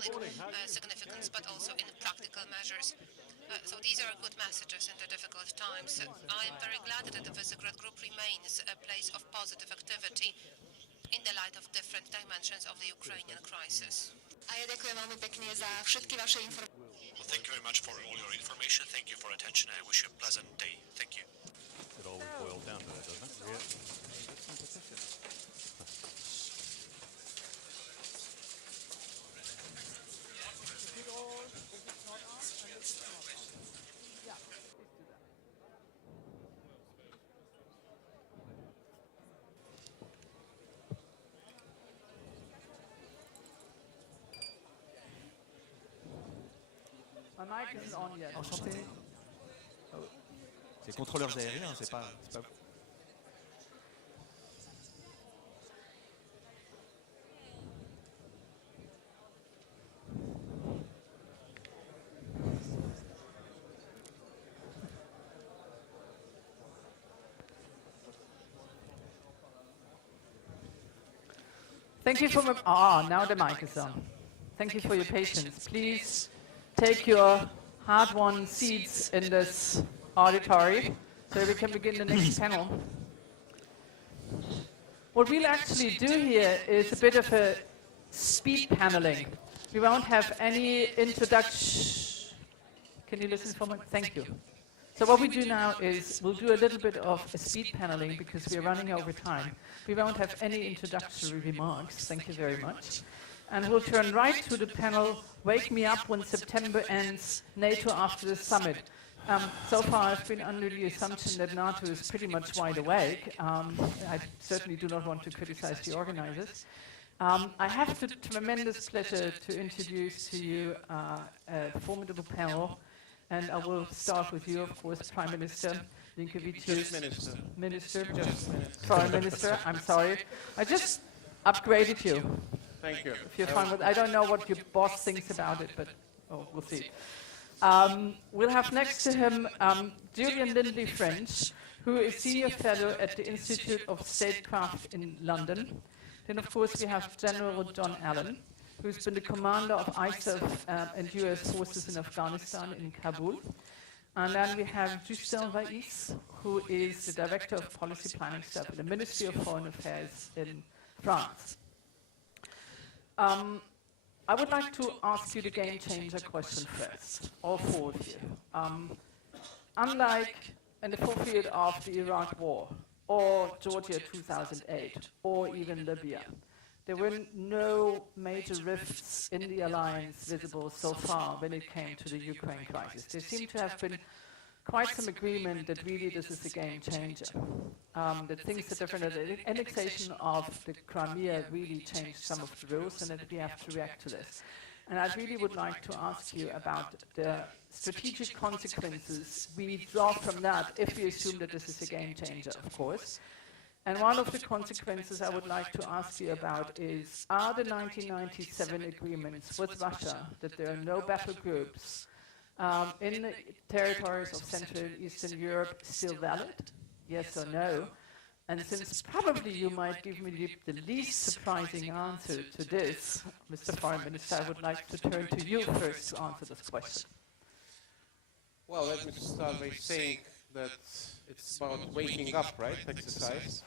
symbolic significance, but also in practical measures. So these are good messages in the difficult times. I am very glad that the Visegrad Group remains a place of positive activity in the light of different dimensions of the Ukrainian crisis. A ja ďakujem veľmi pekne za všetky vaše informácie. Well, thank you very much for all your information. Thank you for attention. I wish you a pleasant day. Thank you. It all boils down to that, doesn't it? Yeah. That's competition. My mic isn't on yet. Enchanté. Oh. C'est contrôleurs aériens, c'est pas... Thank you for now the mic is on. Thank you for your patience. Please take your hard-won seats in this auditory so we can begin the next panel. What we'll actually do here is a bit of a speed paneling. We won't have any introduction. Can you listen for me? Thank you. So what we do now is we'll do a little bit of a speed paneling because we're running over time. We won't have any introductory remarks. Thank you very much. And we'll turn right to the panel, Wake Me Up When September Ends, NATO After the Summit. So far I've been under the assumption that NATO is pretty much wide awake. I certainly do not want to criticize the organizers. I have the tremendous pleasure to introduce to you a formidable panel. And I will start with you, of course, Prime Minister Linkovic. Minister. Prime Minister, I'm sorry. I just upgraded you. Thank you. If you're fine with, I don't know what your boss thinks about it, but we'll see. We'll have next to him Julian Lindley French, who is Senior Fellow at the Institute of Statecraft in London. Then, of course, we have General John Allen, who's been the commander of ISAF and US forces in Afghanistan in Kabul. And then we have Justin Weiss, who is the Director of Policy Planning Staff at the Ministry of Foreign Affairs in France. I would like to ask you the game changer question first, all four of you. Unlike in the full field of the Iraq War, or Georgia 2008, or even Libya, there were no major rifts in the alliance visible so far when it came to the Ukraine crisis. There seemed to have been quite some agreement that really this is a game changer. That things are different, that the annexation of the Crimea really changed some of the rules and that we have to react to this. And I really would like to ask you about the strategic consequences we draw from that if we assume that this is a game changer, of course. And one of the consequences I would like to ask you about is, are the 1997 agreements with Russia that there are no battle groups in the territories of Central and Eastern Europe still valid? Yes or no? And since probably you might give me the least surprising answer to this, Mr. Foreign Minister, I would like to turn to you first to answer this question. Well, let me start by saying that it's about waking up, right, exercise.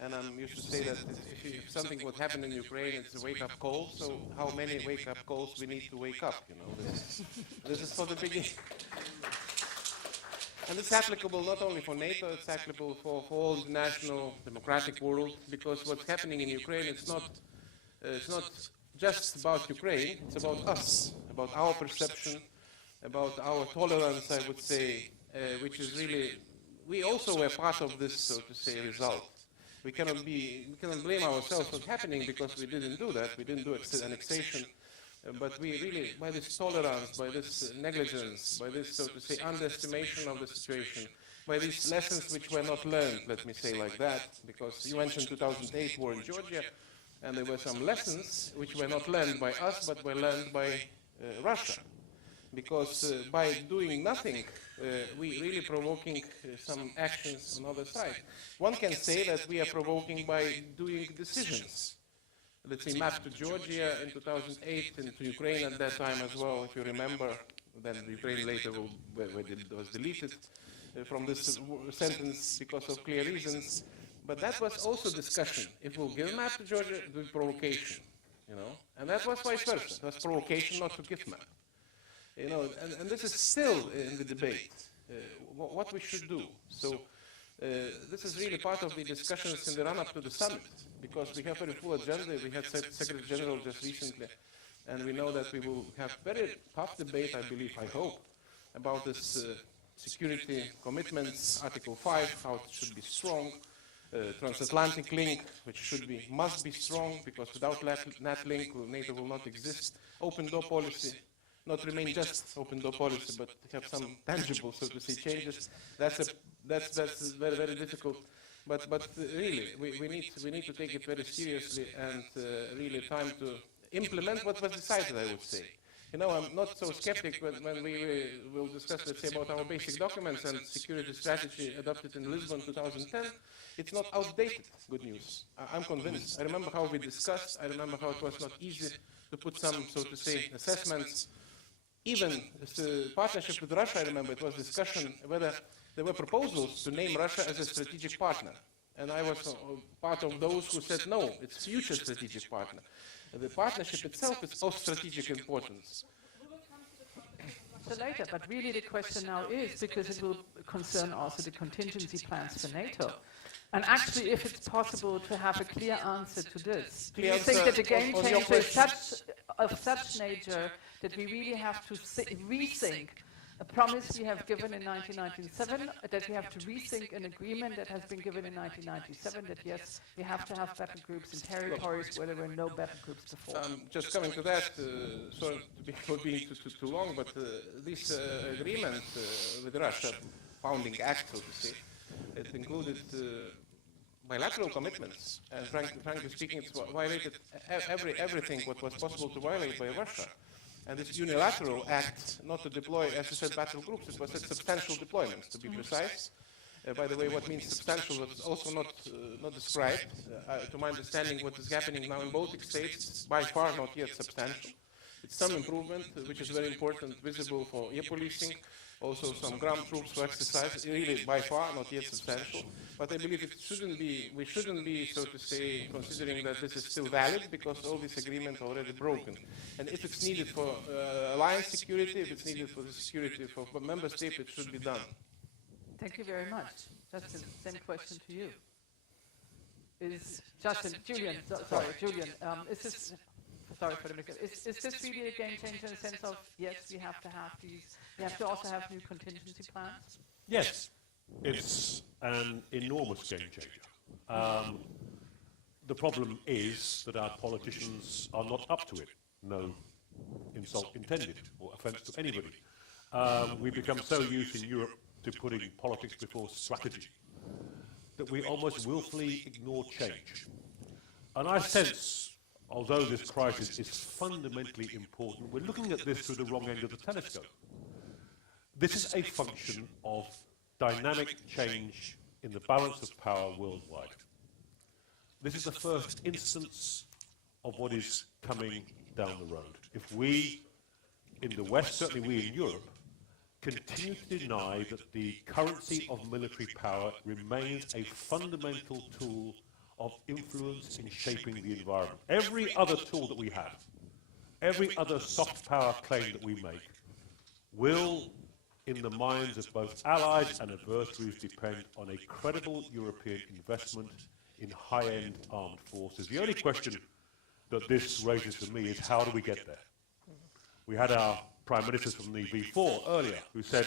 And I'm used to say that if something would happen in Ukraine, it's a wake-up call. So how many wake-up calls we need to wake up, you know? This is for the beginning. And it's applicable not only for NATO, it's applicable for all the national democratic world, because what's happening in Ukraine, it's not just about Ukraine, it's about us, about our perception, about our tolerance, I would say, which is really, we also were part of this, so to say, result. We cannot blame ourselves for what's happening because we didn't do that. We didn't do annexation. But we really, by this tolerance, by this negligence, by this, so to say, underestimation of the situation, by these lessons which were not learned, let me say like that, because you mentioned 2008 war in Georgia, and there were some lessons which were not learned by us, but were learned by Russia. Because by doing nothing, we really provoking some actions on the other side. One can say that we are provoking by doing decisions. let's say, map to Georgia in 2008 and to Ukraine at that time as well, if you remember. Then Ukraine later was deleted from this sentence because of clear reasons. But that was also discussion. If we'll give map to Georgia, it will be provocation, you know. And that was vice versa. It was provocation not to give map. You know, and this is still in the debate, what we should do. So this is really part of the discussions in the run-up to the summit, because we have a very full agenda. We had Secretary General just recently, and we know that we will have very tough debate, I believe, I hope, about this security commitments, Article 5, how it should be strong, transatlantic link, which must be strong, because without that link, NATO will not exist. Open door policy, not remain just open door policy, but have some tangible, so to say, changes. That's very, very difficult. But really, we need to take it very seriously and really time to implement what was decided, I would say. You know, I'm not so skeptic when we will discuss, let's say, about our basic documents and security strategy adopted in Lisbon 2010. It's not outdated, good news. I'm convinced. I remember how we discussed. I remember how it was not easy to put some, so to say, assessments. Even the partnership with Russia, I remember, it was discussion whether there were proposals to name Russia as a strategic partner. And I was part of those who said, no, it's future strategic partner. The partnership itself is of strategic importance. So later, but really the question now is, because it will concern also the contingency plans for NATO, and actually if it's possible to have a clear answer to this. Do you think that the game changer is of such nature that we really have to rethink a promise we have given in 1997, that we have to rethink an agreement that has been given in 1997, that yes, we have to have battle groups in territories where there were no battle groups before? Just coming to that, sorry for being too long, but this agreement with Russia, founding act, so to say, it included bilateral commitments, and frankly speaking, it's violated everything what was possible to violate by Russia. And this unilateral act not to deploy, as you said, battle groups, it was substantial deployments, to be precise. By the way, what means substantial was also not described. To my understanding, what is happening now in Baltic states, by far not yet substantial. It's some improvement, which is very important, visible for air policing, also some ground troops for exercise, really by far not yet substantial. But I believe we shouldn't be, so to say, considering that this is still valid, because all these agreements are already broken. And if it's needed for alliance security, if it's needed for the security for member states, it should be done. Thank you very much. Just the same question to you. Julian, is this, sorry for the mix-up, is this really a game changer in the sense of, yes, we have to have these, we have to also have new contingency plans? Yes, it's an enormous game changer. The problem is that our politicians are not up to it. No insult intended, or offence to anybody. We become so used in Europe to putting politics before strategy that we almost willfully ignore change. And I sense, although this crisis is fundamentally important, we're looking at this through the wrong end of the telescope. This is a function of dynamic change in the balance of power worldwide. This is the first instance of what is coming down the road. If we, in the West, certainly we in Europe, continue to deny that the currency of military power remains a fundamental tool of influence in shaping the environment. Every other tool that we have, every other soft power claim that we make, will, in the minds of both allies and adversaries, depend on a credible European investment in high-end armed forces. The only question that this raises for me is, how do we get there? We had our prime ministers from the V4 earlier who said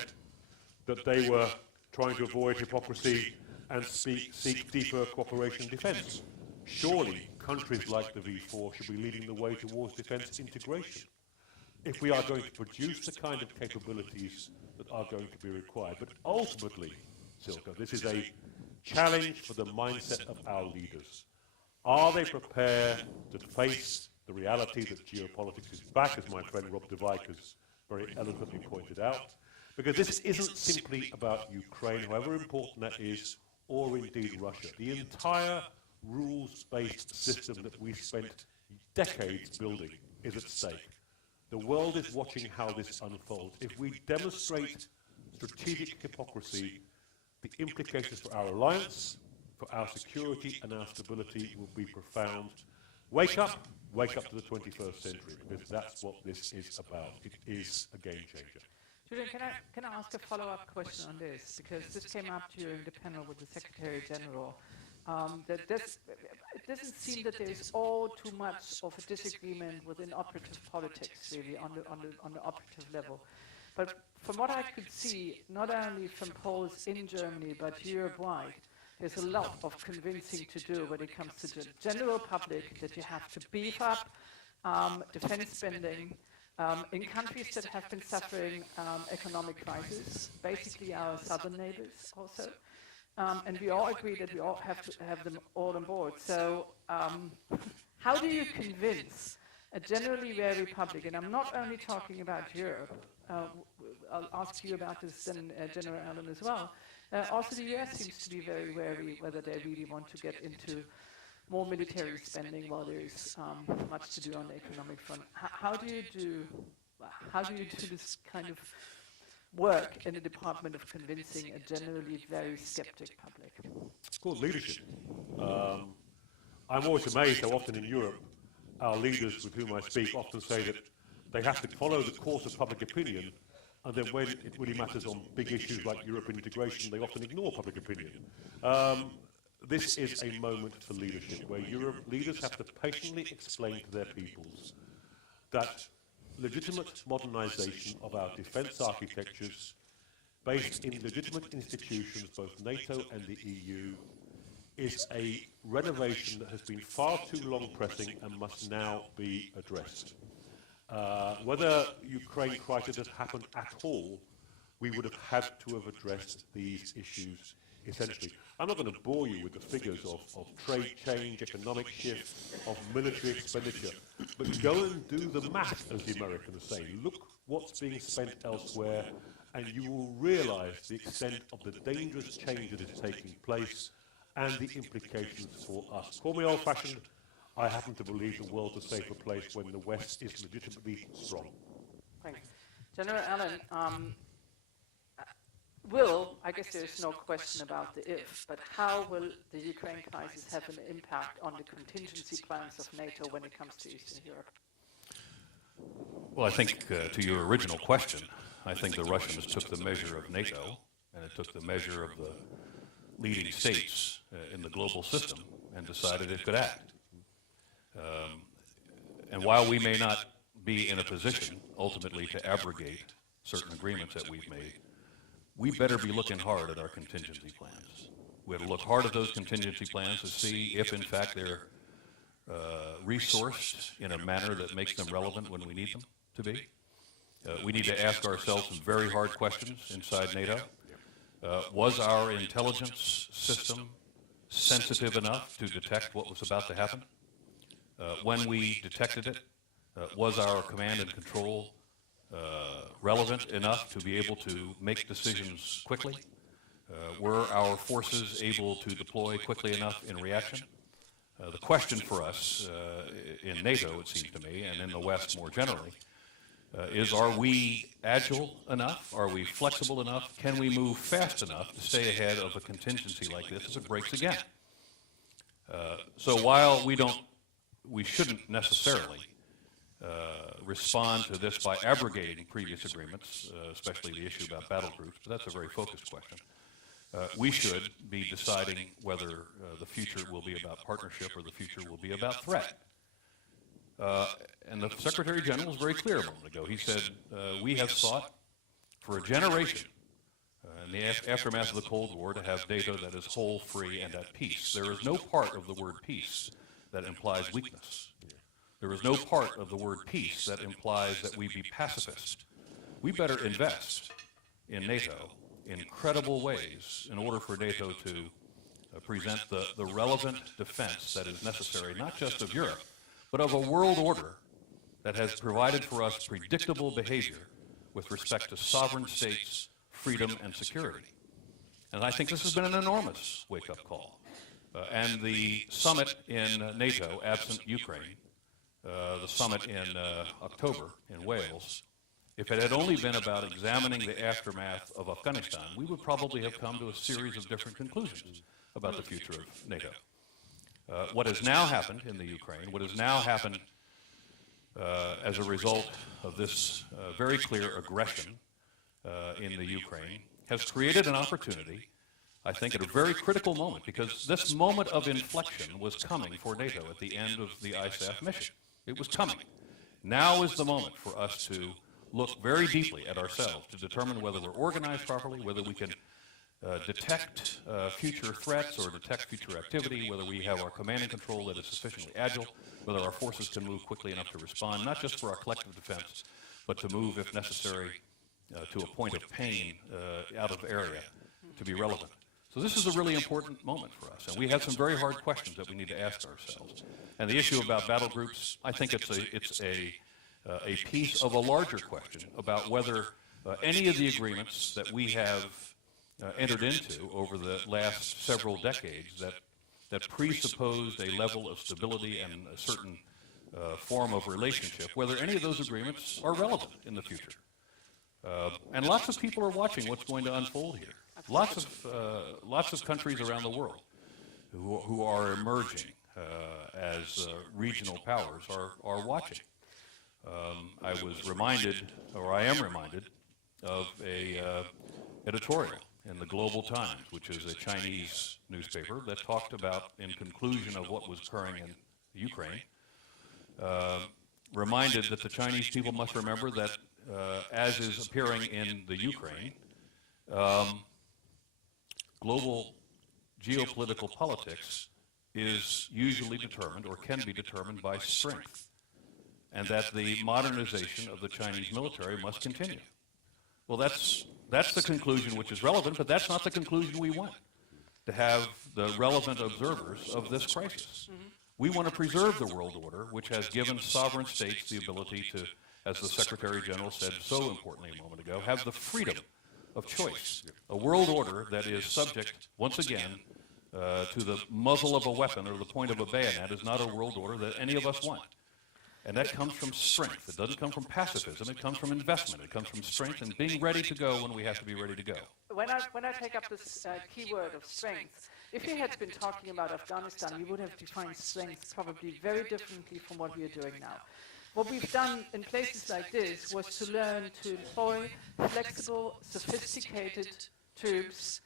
that they were trying to avoid hypocrisy and seek deeper cooperation in defence. Surely countries like the V4 should be leading the way towards defence integration if we are going to produce the kind of capabilities that are going to be required. But ultimately, Silke, this is a challenge for the mindset of our leaders. Are they prepared to face the reality that geopolitics is back, as my friend Rob de Wijk has very eloquently pointed out? Because this isn't simply about Ukraine, however important that is, or indeed Russia. The entire rules-based system that we spent decades building is at stake. The world is watching how this unfolds. If we demonstrate strategic hypocrisy, the implications for our alliance, for our security and our stability will be profound. Wake up to the 21st century, because that's what this is about. It is a game changer. Julian, can I ask a follow-up question on this? Because this came up during the panel with the Secretary General. That it doesn't seem that there's all too much of a disagreement within operative politics, really, on the operative level. But from what I could see, not only from polls in Germany, but Europe-wide, there's a lot of convincing to do when it comes to the general public that you have to beef up defense spending in countries that have been suffering economic crisis, basically our southern neighbors also. And we all agree that we all have to have them all on board. So how do you convince a generally wary public, and I'm not only talking about Europe, I'll ask you about this then, General Allen, as well. Also, the US seems to be very wary whether they really want to get into more military spending while there's much to do on the economic front. How do you do this kind of work in the department of convincing a generally very skeptic public? It's called leadership. I'm always amazed how often in Europe our leaders with whom I speak often say that they have to follow the course of public opinion, and then when it really matters on big issues like European integration, they often ignore public opinion. This is a moment for leadership, where Europe leaders have to patiently explain to their peoples that legitimate modernization of our defense architectures, based in legitimate institutions, both NATO and the EU, is a renovation that has been far too long pressing and must now be addressed. Whether Ukraine crisis had happened at all, we would have had to have addressed these issues essentially. I'm not going to bore you with the figures of trade change, economic shift, of military expenditure, but go and do the math, as the Americans say. Look what's being spent elsewhere, and you will realize the extent of the dangerous change that is taking place and the implications for us. Call me old-fashioned, I happen to believe the world's a safer place when the West is legitimately strong. Thanks. General Allen, I guess there's no question about the if, but how will the Ukraine crisis have an impact on the contingency plans of NATO when it comes to Eastern Europe? Well, I think to your original question, I think the Russians took the measure of NATO, and it took the measure of the leading states in the global system, and decided it could act. And while we may not be in a position ultimately to abrogate certain agreements that we've made, we better be looking hard at our contingency plans. We have to look hard at those contingency plans to see if, in fact, they're resourced in a manner that makes them relevant when we need them to be. We need to ask ourselves some very hard questions inside NATO. Was our intelligence system sensitive enough to detect what was about to happen? When we detected it, was our command and control relevant enough to be able to make decisions quickly? Were our forces able to deploy quickly enough in reaction? The question for us in NATO, it seems to me, and in the West more generally, is are we agile enough? Are we flexible enough? Can we move fast enough to stay ahead of a contingency like this as it breaks again? So while we shouldn't necessarily respond to this by abrogating previous agreements, especially the issue about battle groups, but that's a very focused question. We should be deciding whether the future will be about partnership or the future will be about threat. And the Secretary General was very clear a moment ago. He said, we have sought for a generation in the aftermath of the Cold War to have NATO that is whole, free, and at peace. There is no part of the word peace that implies weakness. There is no part of the word peace that implies that we be pacifist. We better invest in NATO in credible ways in order for NATO to present the relevant defense that is necessary, not just of Europe, but of a world order that has provided for us predictable behavior with respect to sovereign states, freedom, and security. And I think this has been an enormous wake-up call. And the summit in NATO, absent Ukraine, the summit in October in Wales, if it had only been about examining the aftermath of Afghanistan, we would probably have come to a series of different conclusions about the future of NATO. What has now happened in the Ukraine, what has now happened as a result of this very clear aggression in the Ukraine, has created an opportunity, I think, at a very critical moment, because this moment of inflection was coming for NATO at the end of the ISAF mission. It was coming. Now is the moment for us to look very deeply at ourselves to determine whether we're organized properly, whether we can detect future threats or detect future activity, whether we have our command and control that is sufficiently agile, whether our forces can move quickly enough to respond, not just for our collective defense, but to move, if necessary, to a point of pain out of area to be relevant. So this is a really important moment for us, and we have some very hard questions that we need to ask ourselves. And the issue about battle groups, I think it's a piece of a larger question about whether any of the agreements that we have entered into over the last several decades that presupposed a level of stability and a certain form of relationship, whether any of those agreements are relevant in the future. And lots of people are watching what's going to unfold here. Lots of countries around the world who are emerging as regional powers are watching. I was reminded, or I am reminded, of a editorial in the Global Times, which is a Chinese newspaper that talked about, in conclusion of what was occurring in Ukraine, reminded that the Chinese people must remember that, as is appearing in the Ukraine, global geopolitical politics is usually determined, or can be determined, by strength, and that the modernization of the Chinese military must continue. Well, that's the conclusion which is relevant, but that's not the conclusion we want, to have the relevant observers of this crisis. We want to preserve the world order, which has given sovereign states the ability to, as the Secretary General said so importantly a moment ago, have the freedom of choice. A world order that is subject, once again, to the muzzle of a weapon or the point of a bayonet is not a world order that any of us want. And that comes from strength. It doesn't come from pacifism. It comes from investment. It comes from strength and being ready to go when we have to be ready to go. When I take up this keyword of strength, if you had been talking about Afghanistan, you would have defined strength probably very differently from what we are doing now. What we've done in places like this was to learn to employ flexible, sophisticated troops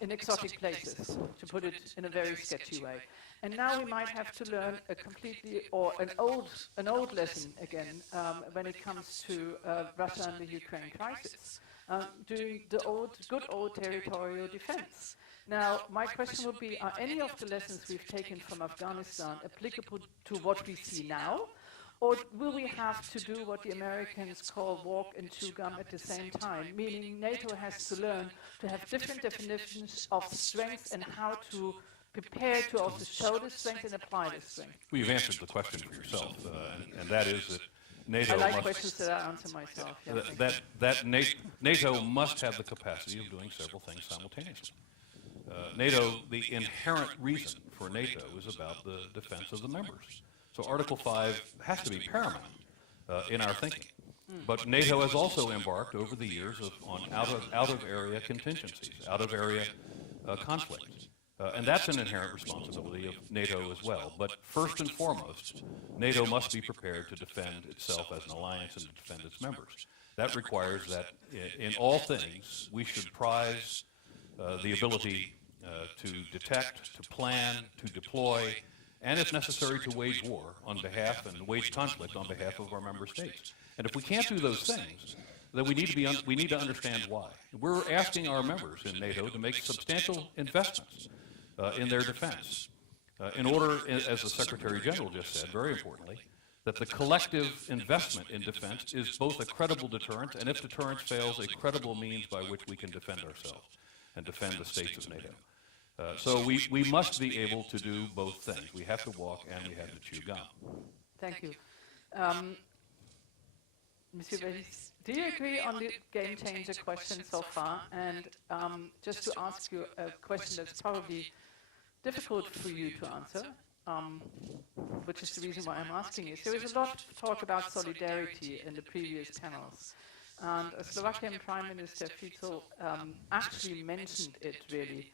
in exotic places, to put it in a very sketchy way. And now we might have to learn a completely, or an old lesson again when it comes to Russia and the Ukraine crisis, doing the good old territorial defense. Now, my question would be, are any of the lessons we've taken from Afghanistan applicable to what we see now? Or will we have to do what the Americans call walk and chew gum at the same time, meaning NATO has to learn to have different definitions of strength and how to prepare to also show the strength and apply the strength? Well, you've answered the question for yourself, and that is that NATO I like must, questions that I answer myself. Yeah, NATO must have the capacity of doing several things simultaneously. NATO, the inherent reason for NATO is about the defense of the members. So Article 5 has to be paramount in our thinking. But NATO has also embarked over the years on out-of-area contingencies, out-of-area conflicts. And that's an inherent responsibility of NATO as well. But first and foremost, NATO must be prepared to defend itself as an alliance and to defend its members. That requires that in all things, we should prize the ability to detect, to plan, to deploy, and if necessary, to wage war on behalf and wage conflict on behalf of our member states. And if we can't do those things, then we need to understand why. We're asking our members in NATO to make substantial investments in their defense in order, as the Secretary General just said, very importantly, that the collective investment in defense is both a credible deterrent, and if deterrence fails, a credible means by which we can defend ourselves and defend the states of NATO. So we must be able to do both things. We have to walk and we have to chew gum. Thank you. Monsieur Bellis, do you agree on the game changer question so far? And just to ask you a question that's probably difficult for you to answer, which is the reason why I'm asking is, there was a lot of talk about solidarity in the previous panels. And Slovakian Prime Minister Fico actually mentioned it, really.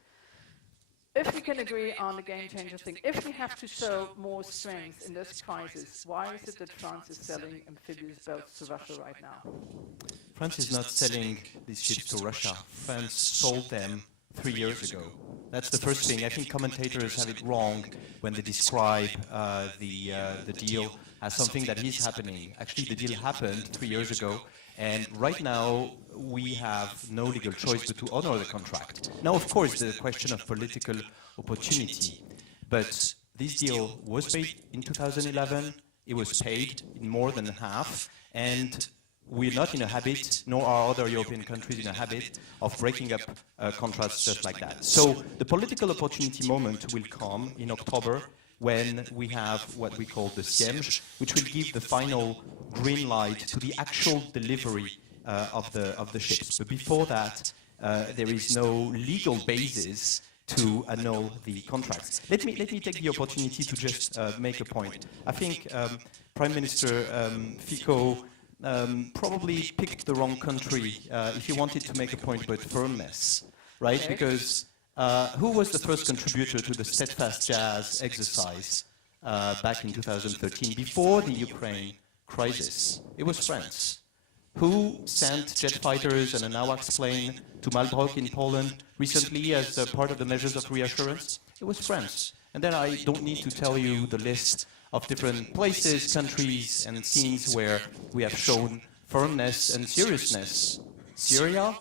If we can agree on the game changer thing, if we have to show more strength in this crisis, why is it that France is selling amphibious boats to Russia right now? France is not selling these ships to Russia. France sold them 3 years ago. That's the first thing. I think commentators have it wrong when they describe the deal as something that is happening. Actually, the deal happened 3 years ago, and right now we have no legal choice but to honor the contract. Now, of course, the question of political opportunity, but this deal was paid in 2011, it was paid in more than half, and we're not in a habit, nor are other European countries in a habit, of breaking up contracts just like that. So the political opportunity moment will come in October when we have what we call the siège, which will give the final green light to the actual delivery of the ships. But before that, there is no legal basis to annul the contracts. Let me take the opportunity to just make a point. I think Prime Minister Fico probably picked the wrong country if he wanted to make a point about firmness, right? Okay. Because who was the first contributor to the Steadfast Jazz exercise back in 2013, before the Ukraine crisis? It was France. Who sent jet fighters and an AWACS plane to Malbrook in Poland recently as part of the measures of reassurance? It was France. And then I don't need to tell you the list of different places, countries, and scenes where we have shown firmness and seriousness. Syria,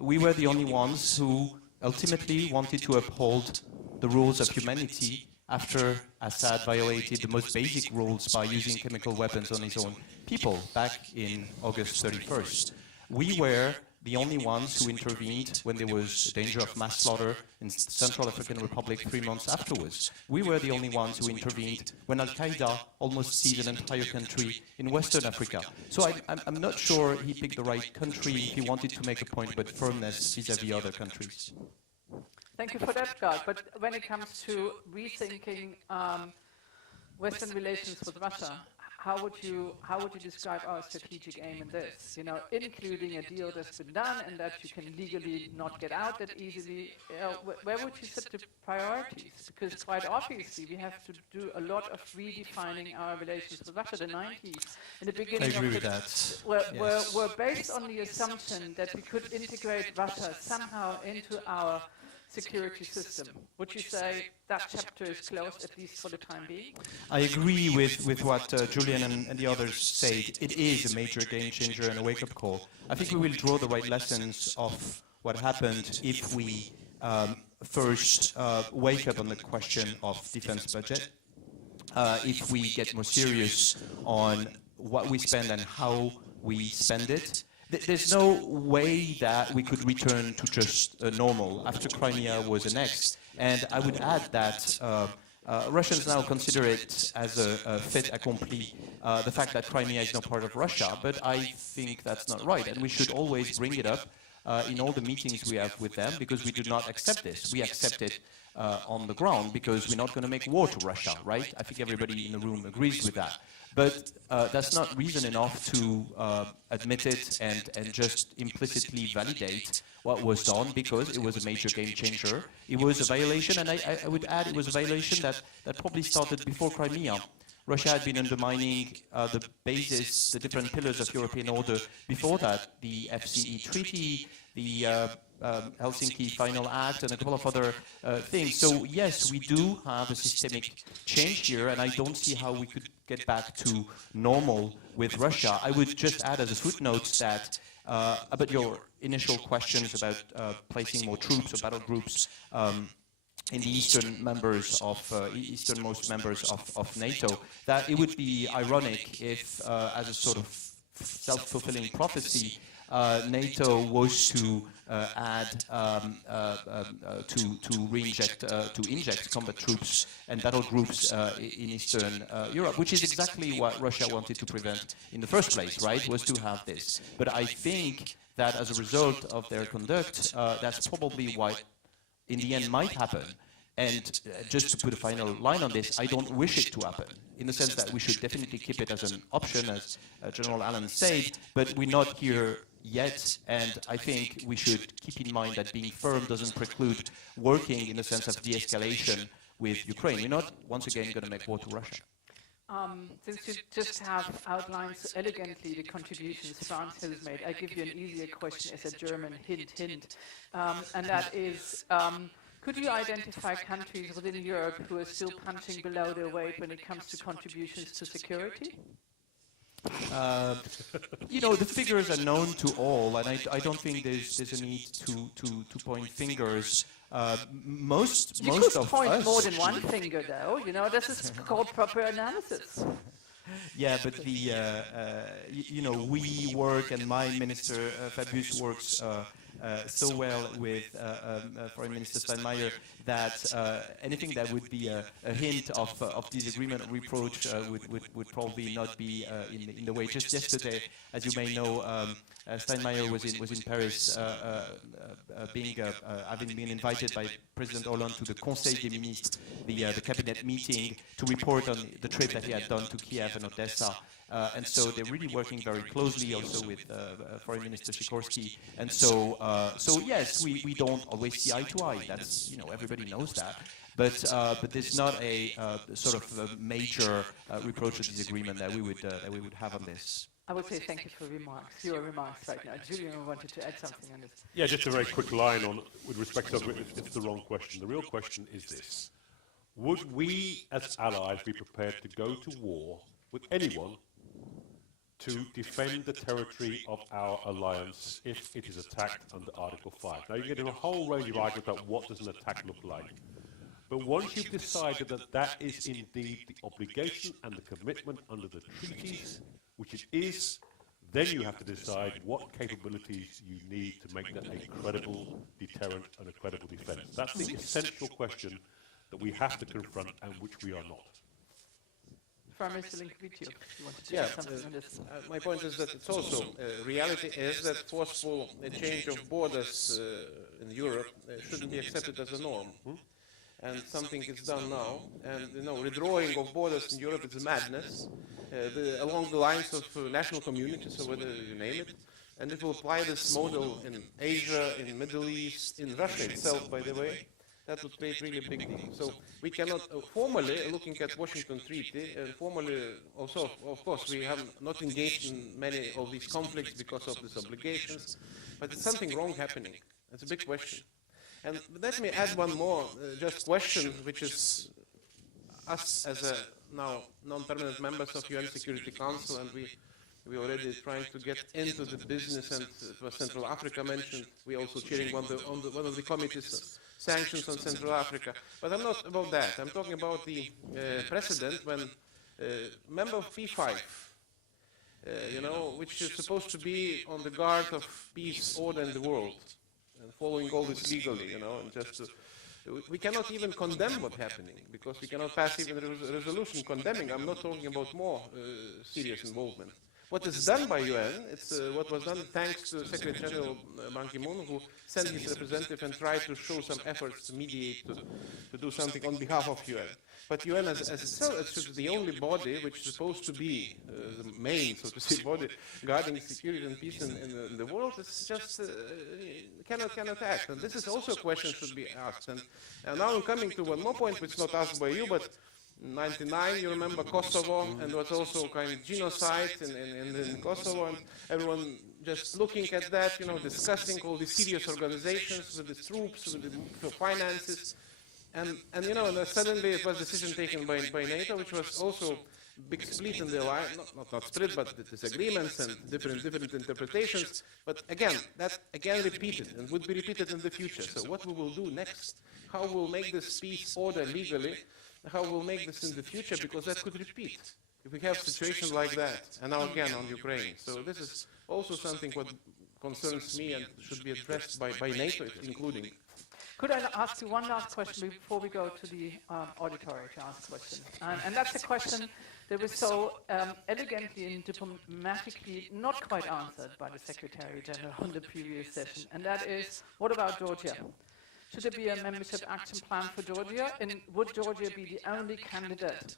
we were the only ones who ultimately wanted to uphold the rules of humanity after Assad violated the most basic rules by using chemical weapons on his own people back in August 31st. We were the only ones who intervened when there was danger of mass slaughter in Central African Republic 3 months afterwards. We were the only ones who intervened when Al-Qaeda almost seized an entire country in Western Africa. So I'm not sure he picked the right country if he wanted to make a point about firmness vis-à-vis other countries. Thank you for that, Carl. But when it comes to rethinking Western relations with Russia, how would you describe our strategic aim in this? You know, including a deal that's been done and that you can legally not get out that easily. Where would you set the priorities? Because quite obviously we have to do a lot of redefining our relations with Russia. The 90s, in the beginning of it, were based on the assumption that we could integrate Russia somehow into our security system. Would you say that chapter is closed, at least for the time being? I agree with what Julian and the others said. It is a major game changer and a wake-up call. I think we will draw the right lessons of what happened if we first wake up on the question of defense budget, if we get more serious on what we spend and how we spend it. There's no way that we could return to just normal after Crimea was annexed. And I would add that Russians now consider it as a fait accompli, the fact that Crimea is not part of Russia. But I think that's not right. And we should always bring it up in all the meetings we have with them, because we do not accept this. We accept it on the ground because we're not going to make war to Russia, right? I think everybody in the room agrees with that. But that's not reason enough to admit it and just implicitly validate what was done, because it was a major game changer. It was a violation, and I would add it was a violation that probably started before Crimea. Russia had been undermining the basis, the different pillars of European order before that, the FCE Treaty, the Helsinki Final Act, and a couple of other things. So yes, we do have a systemic change here, and I don't see how we could get back to normal with Russia. I would just add as a footnote that about your initial questions about placing more troops or battle groups in the easternmost members of NATO, that it would be ironic if, as a sort of self-fulfilling prophecy, NATO was to inject combat troops and battle groups in Eastern Europe, which is exactly what Russia wanted to prevent in the first place, right? Was to have this. But I think that as a result of their conduct, that's probably what in the end might happen. And just to put a final line on this, I don't wish it to happen, in the sense that we should definitely keep it as an option, as General Allen said, but we're not here yet, and I think we should keep in mind that being firm doesn't preclude working in the sense of de-escalation with Ukraine. We're not, once again, going to make war to Russia. Since you just have outlined so elegantly the contributions France has made, I give you an easier question as a German hint, and that is, could you identify countries within Europe who are still punching below their weight when it comes to contributions to security? You know, the figures are known to all, and I don't think there's a need to point fingers. Most you of could point us, more than one finger, though. You know, this is called proper analysis. Yeah, but the you know, we work, and my minister Fabius works so well with Foreign Minister Steinmeier that anything that would be a hint of disagreement or reproach would probably not be in the way. Just yesterday, as you may know, Steinmeier was in Paris, having been invited by President Hollande to the Conseil des Ministres, the cabinet meeting, to report on the trip that he had done to Kiev and Odessa. And so they're really working very closely also with Foreign Minister Sikorsky. And so, so yes, we don't always see eye to eye. That's, you know, everybody knows that. But there's not a sort of a major reproach or disagreement that we would have on this. I would say thank you for your remarks right now. Julian wanted to add something on this. Yeah, just a very quick line on, with respect to if it's the wrong question. The real question is this: would we, as allies, be prepared to go to war with anyone to defend the territory of our alliance if it is attacked under Article 5? Now, you get in a whole range of arguments about what does an attack look like. But once you've decided that that is indeed the obligation and the commitment under the treaties, which it is, then you have to decide what capabilities you need to make that a credible deterrent and a credible defense. That's the essential question that we have to confront and which we are not. From Mr. Linkevitio, you wanted to say something on this? My point is that it's also, reality is that forceful change of borders in Europe shouldn't be accepted as a norm. And something is done now, and you know, redrawing of borders in Europe is a madness, along the lines of national communities, or whether you name it. And if we apply this model in Asia, in Middle East, in Russia itself, by the way, that would create really a big deal. So we cannot, formally, looking at Washington Treaty, formally also, of course, we have not engaged in many of these conflicts because of these obligations, but it's something wrong happening. It's a big question. And let me add one more just question, which is us as a now non-permanent members of UN Security Council, and we already trying to get into the business, and it was Central Africa mentioned. We also chairing one of the committees, sanctions on Central Africa. But I'm not about that. I'm talking about the precedent when member of P5, you know, which is supposed to be on the guard of peace, order in the world, and following all this legally, you know, and just we cannot even condemn what's happening, because we cannot pass even a resolution condemning. I'm not talking about more serious involvement. What is done by UN, it's what was done thanks to Secretary General Ban Ki-moon, who sent his representative and tried to show some efforts to mediate, to do something on behalf of UN. But UN as itself, it's the only body which is supposed to be the main, so to say, body guarding security and peace in the world. It's just cannot act. And this is also a question should be asked. And now I'm coming to one more point, which is not asked by you, but in 1999, you remember Kosovo, and was also kind of genocide in Kosovo, and everyone just looking at that, you know, discussing all the serious organizations with the troops, with the finances, and you know, and suddenly it was a decision taken by NATO, which was also big split in the alliance, not split, but disagreements and different interpretations. But again, that again repeated and would be repeated in the future. So what we will do next? How we'll make this peace order legally? How we'll make this in the future, because that could repeat if we have situations like that, and now again on Ukraine. So this is also something what concerns me and should be addressed by NATO, including. Could I ask you one last question before we go to the auditory to ask a question? And that's a question that was so elegantly and diplomatically not quite answered by the Secretary General on the previous session, and that is, what about Georgia? Should there be a membership action plan for Georgia? And would Georgia be the only candidate,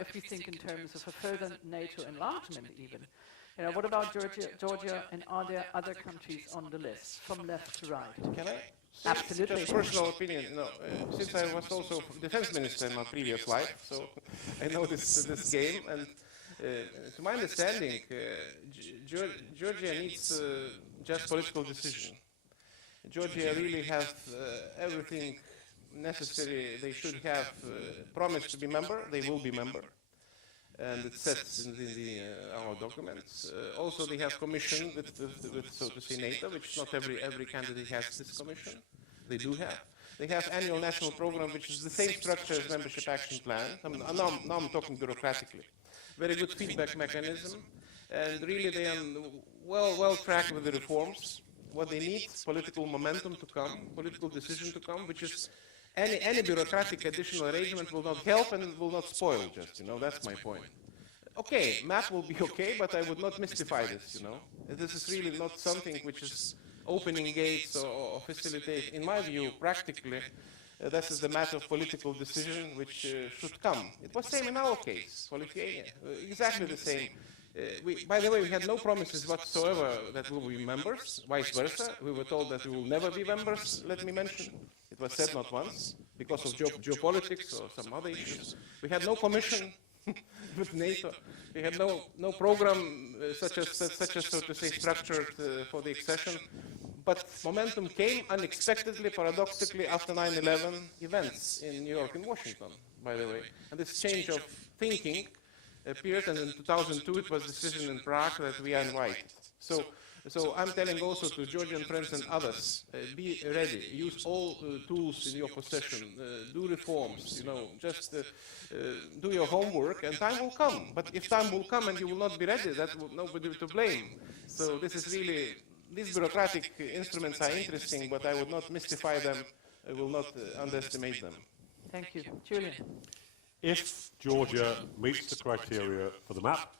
if we think in terms of a further NATO enlargement even? What about Georgia, and are there other countries on the list, from left to right? Can I? Absolutely. Just personal opinion. Since I was also defense minister in my previous life, so I know this game. And to my understanding, Georgia needs just political decision. Georgia really has everything necessary. They should have promised to be member. They will be member. And it says in our documents. Also, they have commission with, so to say, NATO, which not every candidate has this commission. They do have. They have annual national program, which is the same structure as membership action plan. Now I'm talking bureaucratically. Very good feedback mechanism, and really they are well tracked with the reforms. What they need, political momentum to come, political decision to come, which is any bureaucratic additional arrangement will not help and will not spoil, just, that's my point. Okay, map will be okay, but I would not mystify this, This is really not something which is opening gates or facilitate. In my view, practically, this is the matter of political decision which should come. It was same in our case, for Lithuania, exactly the same. By the way, we had no promises whatsoever that we will be members, vice versa. We were told that we will never be members, let me mention. It was said not once, because of geopolitics or some other issues. We had no commission with NATO. We had no program such as, so to say, structured for the accession. But momentum came unexpectedly, paradoxically, after 9/11 events in New York and Washington, by the way. And this change of thinking appeared, and in 2002 it was a decision in Prague that we are invited. So I'm telling also to Georgian friends and others, be ready, use all tools in your possession, do reforms, just do your homework, and time will come. But if time will come and you will not be ready, that will nobody to blame. So this is really, these bureaucratic instruments are interesting, but I would not mystify them, I will not underestimate them. Thank you. Julian. If Georgia meets the criteria for the map,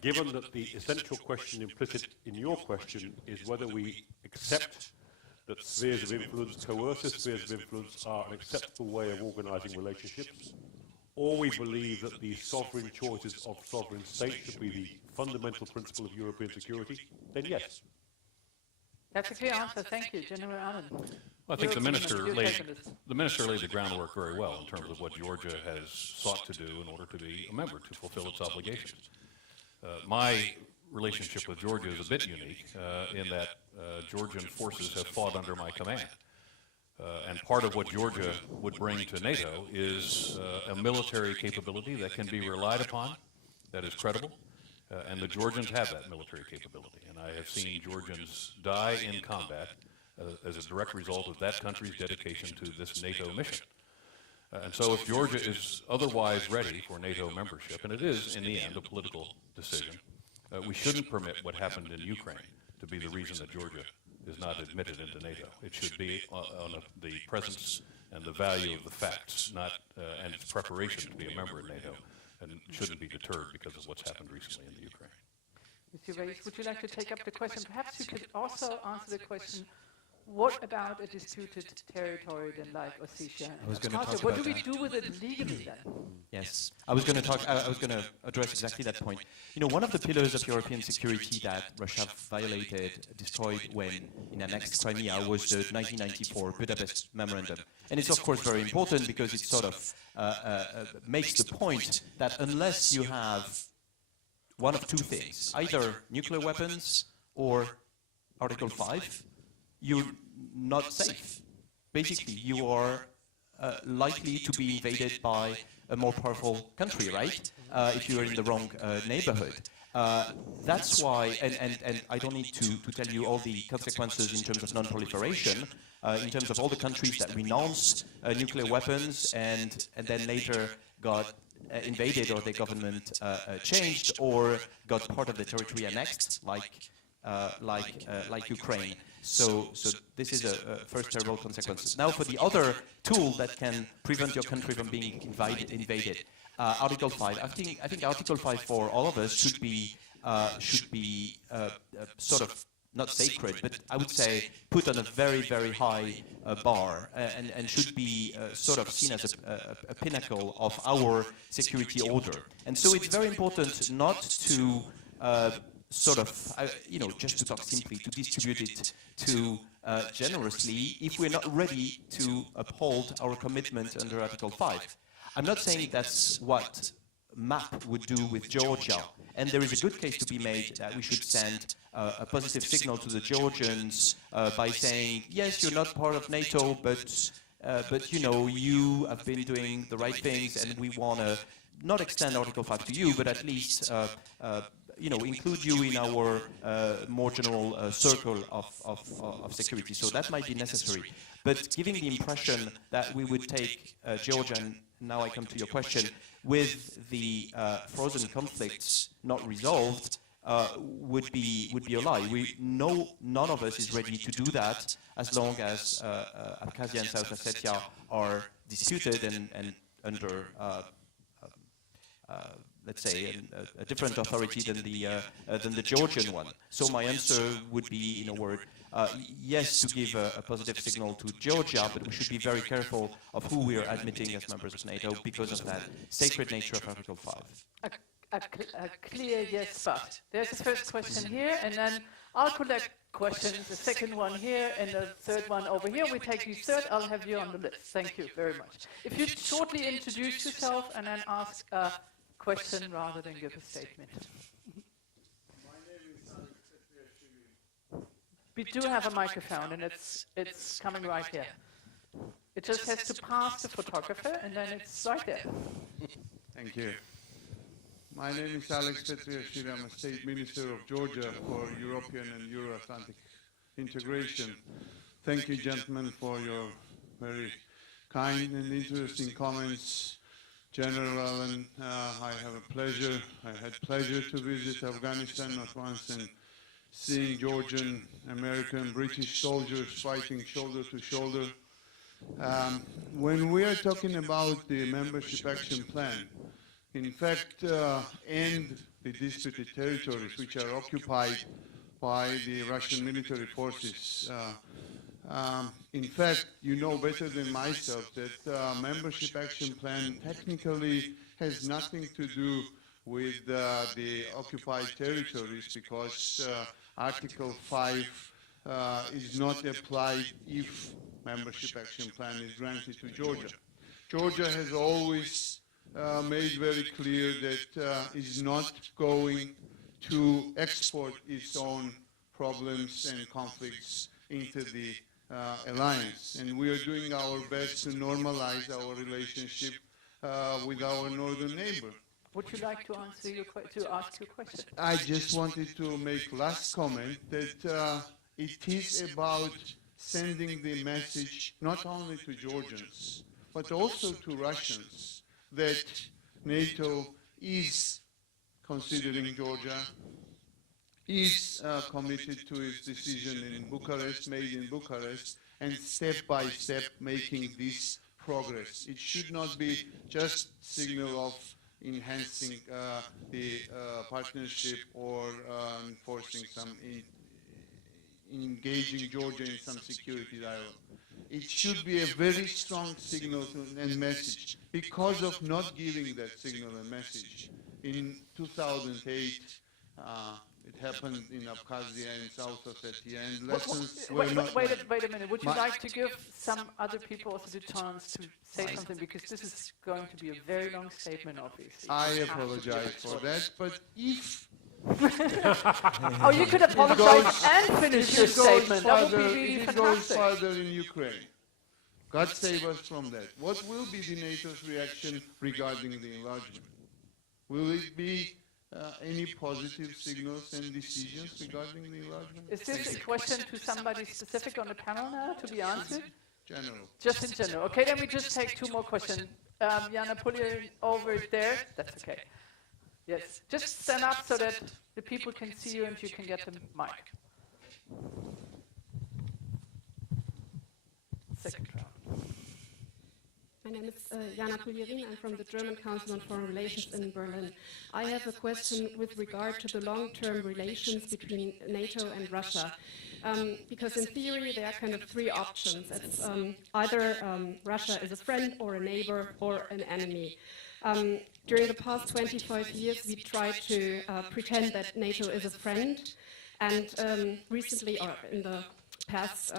given that the essential question implicit in your question is whether we accept that spheres of influence, coercive spheres of influence, are an acceptable way of organizing relationships, or we believe that the sovereign choices of sovereign states should be the fundamental principle of European security, then yes. That's a clear answer. Thank you. General Allen. Well, I think the minister laid the groundwork very well in terms of what Georgia has sought to do in order to be a member, to fulfill its obligations. My relationship with Georgia is a bit unique in that Georgian forces have fought under my command. And part of what Georgia would bring to NATO is a military capability that can be relied upon, that is credible, and the Georgians have that military capability. And I have seen Georgians die in combat as a direct result of that country's dedication to this NATO mission. And so if Georgia is otherwise ready for NATO membership, and it is, in the end, a political decision, we shouldn't permit what happened in Ukraine to be the reason that Georgia is not admitted into NATO. It should be on the presence and the value of the facts, not and its preparation to be a member of NATO, and shouldn't be deterred because of what's happened recently in the Ukraine. Mr. Reis, would you like to take up the question? Perhaps you could also answer the question, what about a disputed territory then like Ossetia? I was going to talk what about do we that. do with it legally then? Yes, I was going to address exactly that point. One of the pillars of European security that Russia violated, destroyed when it annexed Crimea was the 1994 Budapest Memorandum. And it's of course very important because it sort of makes the point that unless you have one of two things, either nuclear weapons or Article 5, you're not safe. Basically, you are likely to be invaded by a more powerful country, right? If you're in the wrong neighborhood. That's why, and I don't need to tell you all the consequences in terms of non-proliferation, in terms of all the countries that renounced nuclear weapons and then later got invaded or their government changed or got part of the territory annexed, like Ukraine. So this is a first terrible consequence. Now for the other tool that can prevent your country from being invaded, Article 5. I think Article 5 for all of us should be sort of not sacred, but I would say put on a very, very high bar and should be sort of seen as a pinnacle of our security order. And so it's very important not to sort of, just to talk simply, to distribute it too generously if we're not ready to uphold our commitment under Article 5. I'm not saying that's what MAP would do with Georgia, and there is a good case to be made that we should send a positive signal to the Georgians by saying, yes, you're not part of NATO, but you have been doing the right things, and we want to not extend Article 5 to you, but at least include you in our more general circle of security. So that might be necessary. But giving the impression that we would take Georgia, and now I come to your question, with the frozen conflicts not resolved, would be a lie. None of us is ready to do that as long as Abkhazia and South Ossetia are disputed and under let's say, a different authority than the Georgian one. So my answer would be, in a word, yes, to give a positive signal to Georgia, but we should be very careful of who we are admitting as members of NATO because of that sacred nature of Article 5. A clear yes, but. There's the first question here, and then I'll collect questions, the second one here, and the third one over here. We take you third, I'll have you on the list. Thank you very much. If you shortly introduce yourself and then ask a question rather than give a statement. We do have a microphone, and it's coming right here. It just has to pass the photographer, and then it's right there. Thank you. My name is Alex Petriashvili. I'm a State Minister of Georgia for European and Euro-Atlantic integration. Thank you, gentlemen, for your very kind and interesting comments. General Allen, I had pleasure to visit Afghanistan not once, and seeing Georgian, American, British soldiers fighting shoulder to shoulder. When we are talking about the membership action plan, in fact, and the disputed territories which are occupied by the Russian military forces, in fact, you know better than myself that membership action plan technically has nothing to do with the occupied territories, because Article 5 is not applied if membership action plan is granted to Georgia. Georgia has always made very clear that is not going to export its own problems and conflicts into the alliance, and we are doing our best to normalize our relationship with our northern neighbor. Would you like to ask your question? I just wanted to make last comment that it is about sending the message not only to Georgians but also to Russians that NATO is considering Georgia, is committed to its decision in Bucharest, made in Bucharest, and step by step making this progress. It should not be just signal of enhancing the partnership or enforcing some engaging Georgia in some security dialogue. It should be a very strong signal and message. Because of not giving that signal and message, in 2008, it happened in Abkhazia and South Ossetia, and lessons were not... Wait a minute. Would you like to give some other people also the chance to say something? Because this is going to be a very long statement, obviously. I apologize for that, but if... Oh, you could apologize and finish your statement. That would be really if it fantastic. goes further in Ukraine, God save us from that. What will be the NATO's reaction regarding the enlargement? Will it be any positive signals and decisions regarding the enlargement? Is this a question to somebody specific on the panel now to be answered? General. Just in general. Okay, then we just take two more questions. Jana, pull you over there. That's okay. Yes, just stand up so that the people can see you and you can get the mic. Second round. My name is Jana Puljerin. I'm from the German Council on Foreign Relations in Berlin. I have a question with regard to the long-term relations between NATO and Russia. Because in theory, there are kind of three options. It's either Russia is a friend or a neighbor or an enemy. During the past 25 years, we tried to pretend that NATO is a friend. And recently, or in the past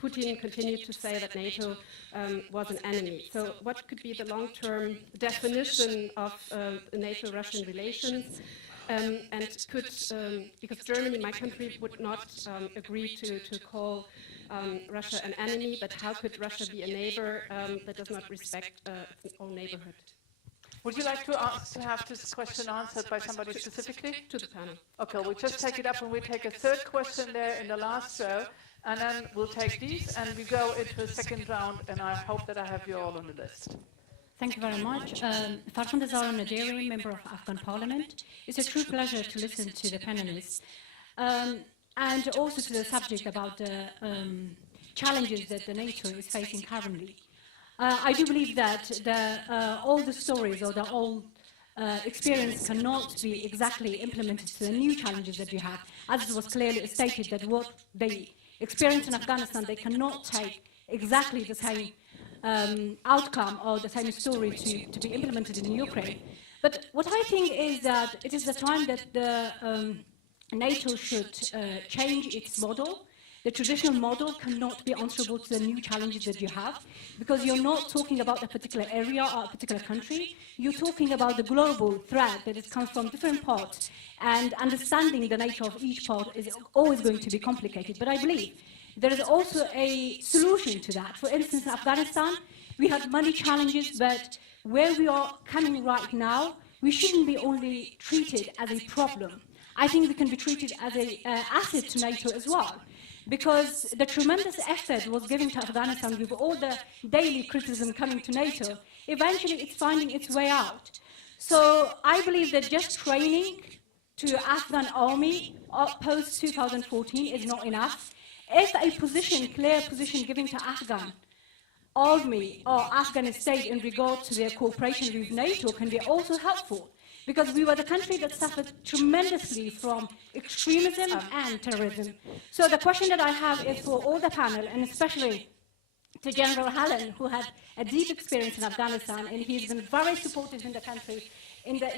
Putin continued to say that NATO was an enemy. So what could be the long-term definition of NATO-Russian relations? And could, because Germany, my country, would not agree to call Russia an enemy, but how could Russia be a neighbor that does not respect its own neighborhood? Would you like to have this question answered by somebody specifically? To the panel. Okay, we'll just take it up and we take a third question there in the last row, and then we'll take these and we go into a second round, and I hope that I have you all on the list. Thank you very much. Farsham Dazar Naderi, member of Afghan Parliament. It's a true pleasure to listen to the panelists and also to the subject about the challenges that the NATO is facing currently. I do believe that all the stories or the old experience cannot be exactly implemented to the new challenges that you have. As it was clearly stated, that what they experience in Afghanistan, they cannot take exactly the same outcome or the same story to be implemented in Ukraine. But what I think is that it is the time that the NATO should change its model. The traditional model cannot be answerable to the new challenges that you have, because you're not talking about a particular area or a particular country. You're talking about the global threat that comes from different parts, and understanding the nature of each part is always going to be complicated. But I believe there is also a solution to that. For instance, in Afghanistan, we had many challenges, but where we are coming right now, we shouldn't be only treated as a problem. I think we can be treated as an asset to NATO as well, because the tremendous effort was given to Afghanistan with all the daily criticism coming to NATO. Eventually, it's finding its way out. So I believe that just training to Afghan army post-2014 is not enough. If a clear position given to Afghan army or Afghan state in regard to their cooperation with NATO can be also helpful, because we were the country that suffered tremendously from extremism and terrorism. So the question that I have is for all the panel, and especially to General Hallen, who had a deep experience in Afghanistan, and he's been very supportive in the country in the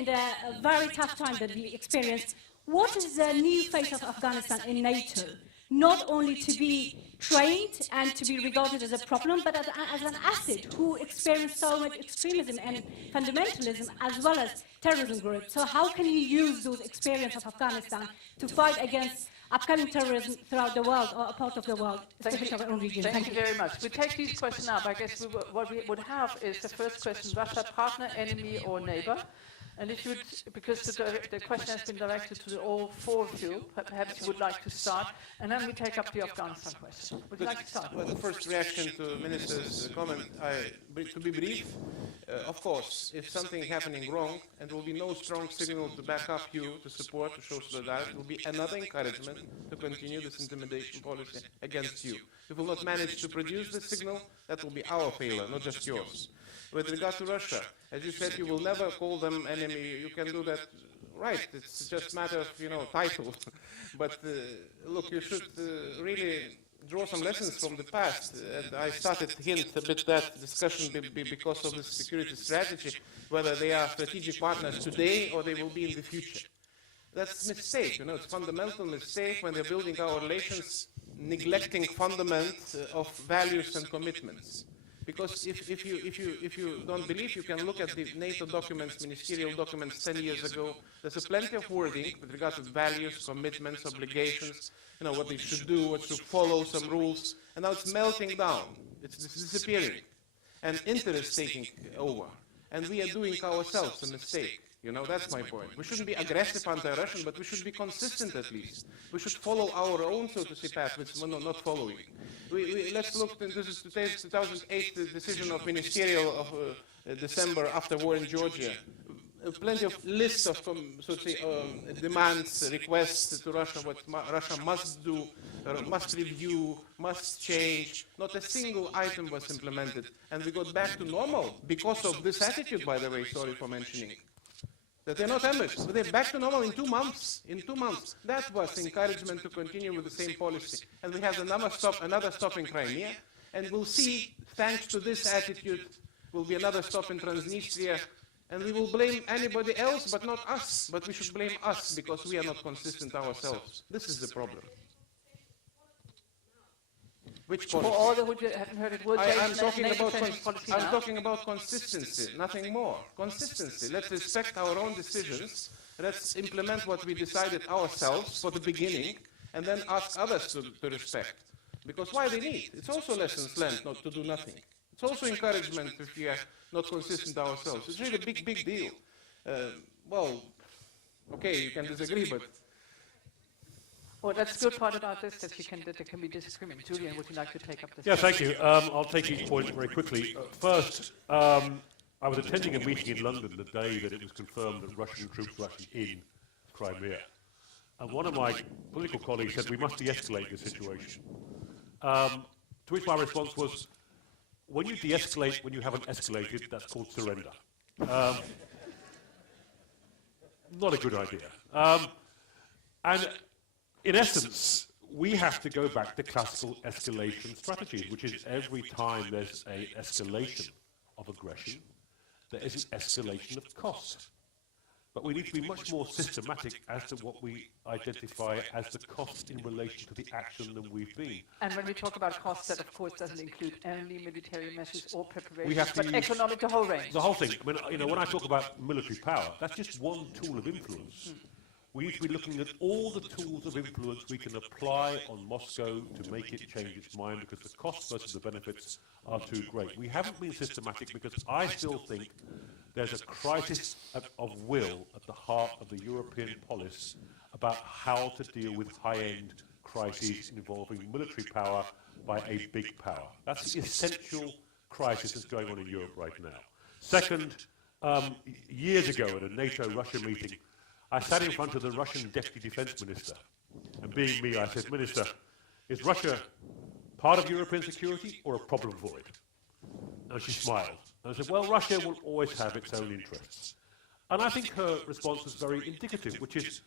very tough time that we experienced. What is the new face of Afghanistan in NATO? Not only to be trained and to be regarded as a problem, but as an asset who experienced so much extremism and fundamentalism as well as terrorism groups. So how can we use those experiences of Afghanistan to fight against upcoming terrorism throughout the world or a part of the world, especially our own region? Thank you very much. We take these questions up. I guess what we would have is the first question: Russia partner, enemy, or neighbor? And if you would, because the question has been directed to all four of you, perhaps you would like to start, and then we take up the Afghanistan question. Would you like to start? Well, the first reaction to Minister's comment, to be brief, of course, if something happening wrong, and there will be no strong signal to back up you, to support, to show solidarity, it will be another encouragement to continue this intimidation policy against you. If we will not manage to produce this signal, that will be our failure, not just yours. With regard to Russia, as you said, you will never call them enemy. You can do that, right? It's just a matter of, title. But look, you should really draw some lessons from the past. And I started to hint a bit that discussion because of the security strategy, whether they are strategic partners today or they will be in the future. That's a mistake. It's a fundamental mistake when they're building our relations, neglecting fundament of values and commitments. Because if you don't believe, you can look at the NATO documents, ministerial documents 10 years ago. There's plenty of wording with regard to values, commitments, obligations, what they should do, what should follow, some rules. And now it's melting down. It's disappearing. And interest taking over. And we are doing ourselves a mistake. That's my point. We shouldn't be aggressive anti-Russian, but we should be consistent at least. We should follow our own, so to say, path, which we're not following. Let's look at this 2008 decision of ministerial of December after war in Georgia. plenty of lists of so to say, demands, requests to Russia, what Russia must do, must review, must change. Not a single item was implemented. And we got back to normal because of this attitude, by the way, sorry for mentioning. That they're not ambitious, but they're back to normal in 2 months. In 2 months. That was encouragement to continue with the same policy. And we have another stop in Crimea. And we'll see, thanks to this attitude, will be another stop in Transnistria. And we will blame anybody else, but not us. But we should blame us because we are not consistent ourselves. This is the problem. Which policy? For all who haven't heard it, I'm talking about consistency, nothing more. Consistency. Let's respect our own decisions. Let's implement what we decided ourselves for the beginning, and then ask others to respect. Because why they need? It's also lessons learned not to do nothing. It's also encouragement if we are not consistent ourselves. It's really a big, big deal. Well, okay, you can disagree, but... Well, that's the good part about this, that there can be disagreement. Julian, would you like to take up this? Yeah, thank you. I'll take each point very quickly. First, I was attending a meeting in London the day that it was confirmed that Russian troops were actually in Crimea. And one of my political colleagues said, we must de-escalate this situation. To which my response was, when you de-escalate when you haven't escalated, that's called surrender. Not a good idea. And in essence, we have to go back to classical escalation strategies, which is every time there's an escalation of aggression, there is an escalation of cost. But we need to be much more systematic as to what we identify as the cost in relation to the action than we've been. And when we talk about costs, that of course doesn't include only military measures or preparations, but economic, the whole range. The whole thing. I mean, when I talk about military power, that's just one tool of influence. We need to be looking at all the tools of influence we can apply on Moscow to make it change its mind, because the costs versus the benefits are too great. We haven't been systematic because I still think there's a crisis of will at the heart of the European polis about how to deal with high-end crises involving military power by a big power. That's the essential crisis that's going on in Europe right now. Second, years ago at a NATO-Russia meeting, I sat in front of the Russian Deputy Defense Minister, and being me, I said, Minister, is Russia part of European security or a problem for it? And she smiled. And I said, well, Russia will always have its own interests. And I think her response was very indicative, which is,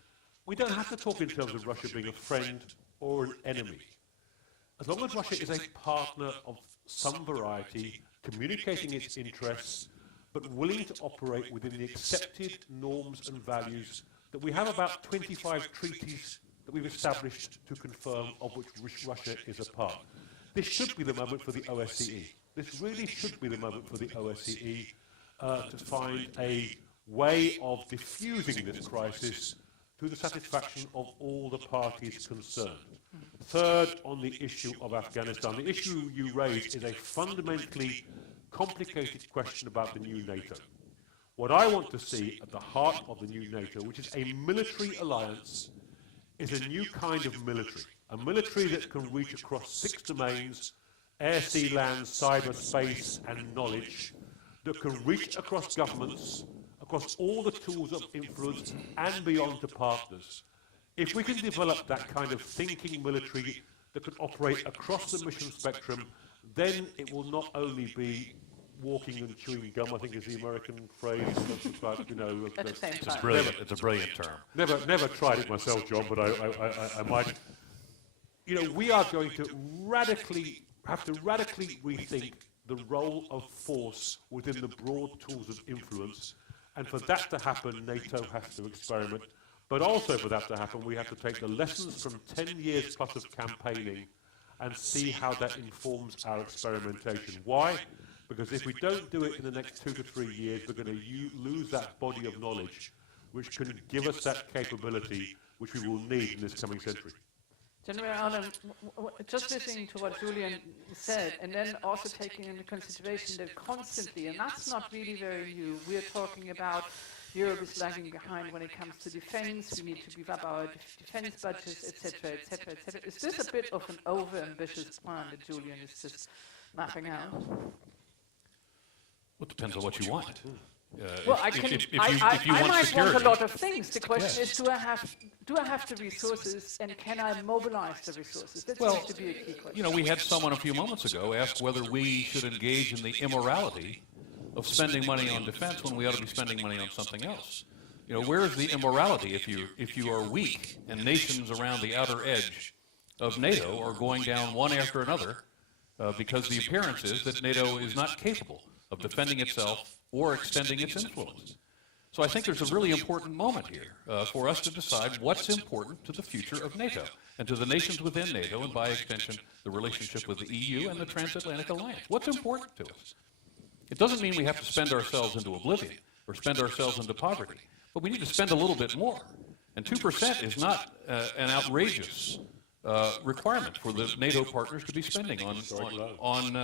we don't have to talk in terms of Russia being a friend or an enemy. As long as Russia is a partner of some variety, communicating its interests, but willing to operate within the accepted norms and values that we have about 25 treaties that we've established to confirm, of which Russia is a part. This should be the moment for the OSCE. This really should be the moment for the OSCE to find a way of diffusing this crisis to the satisfaction of all the parties concerned. Third, on the issue of Afghanistan, the issue you raise is a fundamentally complicated question about the new NATO. What I want to see at the heart of the new NATO, which is a military alliance, is a new kind of military. A military that can reach across 6 domains: air, sea, land, cyber, space, and knowledge, that can reach across governments, across all the tools of influence, and beyond to partners. If we can develop that kind of thinking military that can operate across the mission spectrum, then it will not only be walking and chewing gum, I think is the American phrase. About, you know, it's a brilliant term. Never tried it myself, John, but I might. You know, we are going to have to radically rethink the role of force within the broad tools of influence, and for that to happen, NATO has to experiment. But also for that to happen, we have to take the lessons from 10 years plus of campaigning and see how that informs our experimentation. Why? Because if we don't do it in the next 2 to 3 years, we're going to lose that body of knowledge which can give us that capability which we will need in this coming century. General Arnhem, just listening to what Julian said, and then also taking into consideration that constantly, and that's not really very new, we're talking about Europe is lagging behind when it comes to defense, we need to beef up our defense budgets, etc., etc., etc. Is this a bit of an over-ambitious plan that Julian is just mapping out? Well, it depends on what you want. Well, if you I want might security. want a lot of things. The question is, do I have the resources, and can I mobilize the resources? That seems to be a key question. You know, we had someone a few moments ago ask whether we should engage in the immorality of spending money on defense when we ought to be spending money on something else. You know, where is the immorality if you are weak and nations around the outer edge of NATO are going down one after another because the appearance is that NATO is not capable of defending itself or extending its influence. So I think there's a really important moment here for us to decide what's important to the future of NATO and to the nations within NATO, and by extension, the relationship with the EU and the transatlantic alliance. What's important to us? It doesn't mean we have to spend ourselves into oblivion or spend ourselves into poverty, but we need to spend a little bit more. And 2% is not an outrageous requirement for the NATO partners to be spending on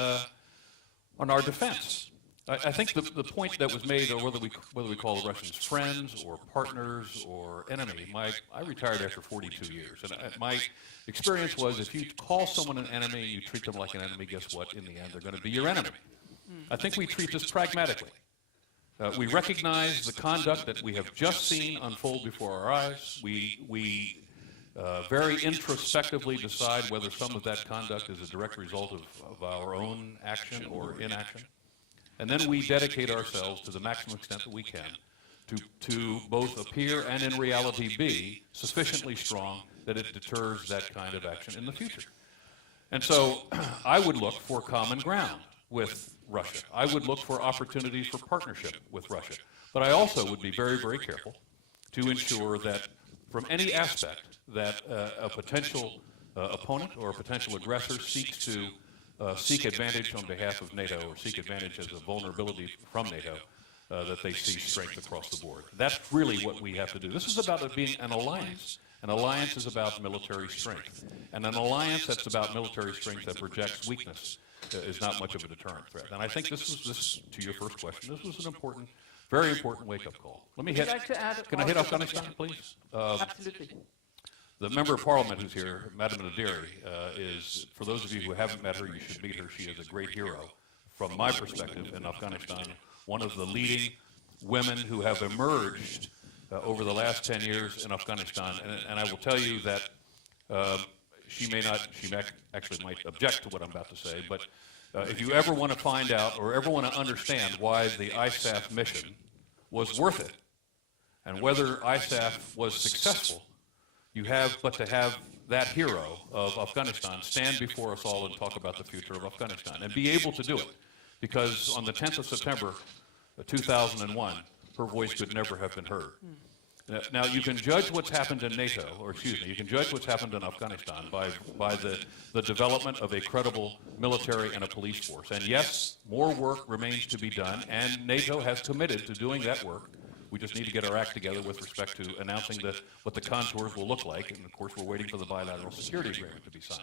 our defense. I think the point that was made, or whether we call the Russians friends or partners or enemy, I retired after 42 years, and my experience was if you call someone an enemy, you treat them like an enemy, guess what? In the end, they're going to be your enemy. I think we treat this pragmatically. We recognize the conduct that we have just seen unfold before our eyes. We very introspectively decide whether some of that conduct is a direct result of our own action or inaction. And then we dedicate ourselves to the maximum extent that we can to both appear and in reality be sufficiently strong that it deters that kind of action in the future. And so I would look for common ground with Russia. I would look for opportunities for partnership with Russia. But I also would be very, very careful to ensure that from any aspect that a potential opponent or a potential aggressor seeks to seek advantage on behalf of NATO or seek advantage as a vulnerability from NATO, that they see strength across the board. That's really what we have to do. This is about it being an alliance. An alliance is about military strength. And an alliance that's about military strength that projects weakness is not much of a deterrent threat. And I think this, to your first question, this was an important, very important wake-up call. Let me hit, can I hit Afghanistan, please? Absolutely. The member of parliament who's here, Madam Nadiri, is, for those of you who haven't met her, you should meet her. She is a great hero, from my perspective, in Afghanistan. One of the leading women who have emerged over the last 10 years in Afghanistan. And I will tell you that she actually might object to what I'm about to say, but if you ever want to find out or ever want to understand why the ISAF mission was worth it and whether ISAF was successful, you have but to have that hero of Afghanistan stand before us all and talk about the future of Afghanistan and be able to do it. Because on the 10th of September 2001, her voice could never have been heard. Now, you can judge what's happened in NATO, or excuse me, you can judge what's happened in Afghanistan by the development of a credible military and a police force. And yes, more work remains to be done, and NATO has committed to doing that work. We just need to get our act together with respect to announcing what the contours will look like, and of course we're waiting for the bilateral security agreement to be signed.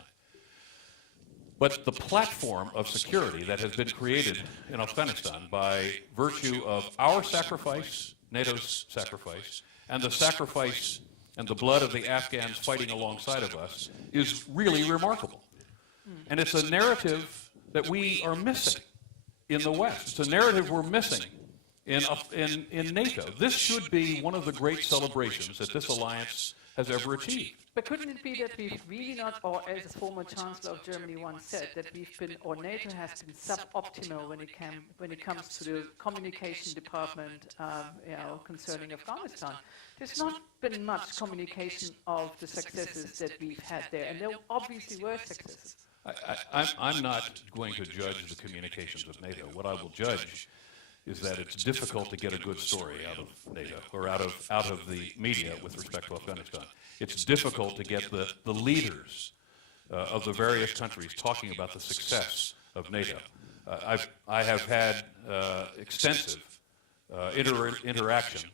But the platform of security that has been created in Afghanistan by virtue of our sacrifice, NATO's sacrifice, and the sacrifice and the blood of the Afghans fighting alongside of us is really remarkable. And it's a narrative that we are missing in the West. It's a narrative we're missing in NATO. This should be one of the great celebrations that this alliance has ever achieved. But couldn't it be that we've really not, or as the former Chancellor of Germany once said, that we've been, or NATO has been suboptimal when it comes to the communication department, concerning Afghanistan? There's not been much communication of the successes that we've had there, and there obviously were successes. I'm not going to judge the communications of NATO. What I will judge is that it's difficult to get a good story out of NATO or out of the media with respect to Afghanistan. It's difficult to get the leaders of the various countries talking about the success of NATO. I have had extensive interaction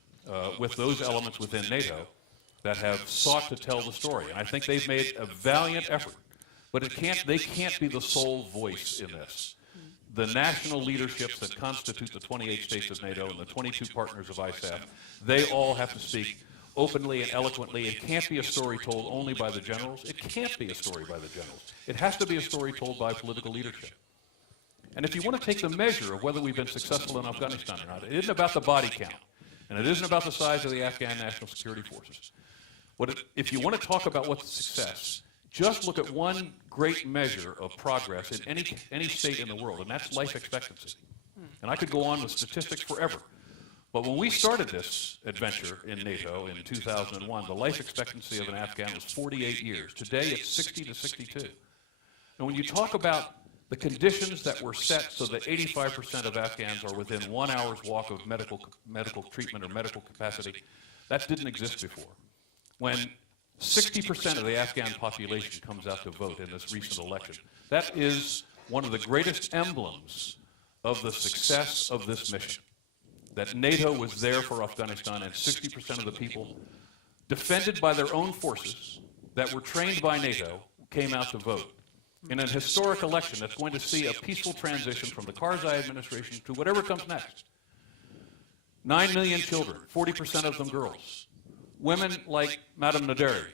with those elements within NATO that have sought to tell the story, and I think they've made a valiant effort. But they can't be the sole voice in this. The national leaderships that constitute the 28 states of NATO and the 22 partners of ISAF, they all have to speak openly and eloquently. It can't be a story told only by the generals. It can't be a story by the generals. It has to be a story told by political leadership. And if you want to take the measure of whether we've been successful in Afghanistan or not, it isn't about the body count, and it isn't about the size of the Afghan National Security Forces. If you want to talk about what's success, just look at one great measure of progress in any state in the world, and that's life expectancy. And I could go on with statistics forever. But when we started this adventure in NATO in 2001, the life expectancy of an Afghan was 48 years. Today, it's 60 to 62. And when you talk about the conditions that were set so that 85% of Afghans are within 1 hour's walk of medical treatment or medical capacity, that didn't exist before. When 60% of the Afghan population comes out to vote in this recent election, that is one of the greatest emblems of the success of this mission. That NATO was there for Afghanistan, and 60% of the people, defended by their own forces, that were trained by NATO, came out to vote. In an historic election that's going to see a peaceful transition from the Karzai administration to whatever comes next. 9 million children, 40% of them girls. Women like Madame Naderi,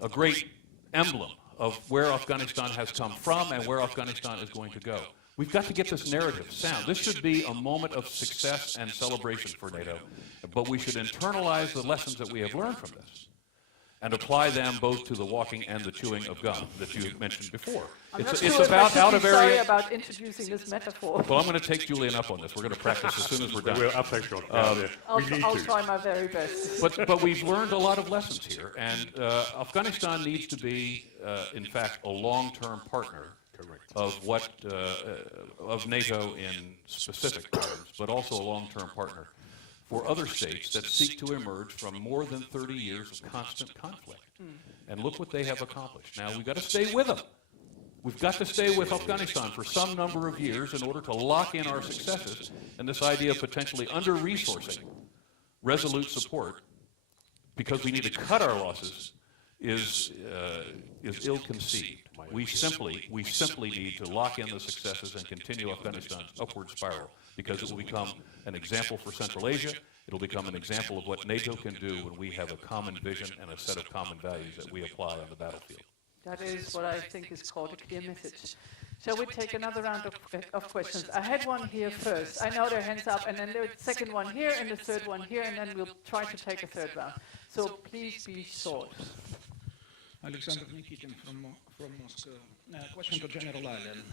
a great emblem of where Afghanistan has come from and where Afghanistan is going to go. We've got to get this narrative sound. This should be a moment of success and celebration for NATO, but we should internalize the lessons that we have learned from this and apply them both to the walking and the chewing of gum that you mentioned before. It's about out of area. Sorry about introducing this metaphor. Well, I'm going to take Julian up on this. We're going to practice as soon as we're done. I'll try my very best. But we've learned a lot of lessons here, and Afghanistan needs to be, in fact, a long-term partner of of NATO in specific terms, but also a long-term partner for other states that seek to emerge from more than 30 years of constant conflict. And look what they have accomplished. Now, we've got to stay with them. We've got to stay with Afghanistan for some number of years in order to lock in our successes, and this idea of potentially under-resourcing resolute support because we need to cut our losses is ill-conceived. We simply need to lock in the successes and continue Afghanistan's upward spiral, because it will become an example for Central Asia. It'll become an example of what NATO can do when we have a common vision and a set of common values that we apply on the battlefield. That is what I think is called a clear message. Shall we take another round of questions? I had one here first. I know there are hands up, and then the second one here, and the third one here, and then we'll try to take a third round. So please be short. Alexander Nikitin from Moscow. Question to General Allen.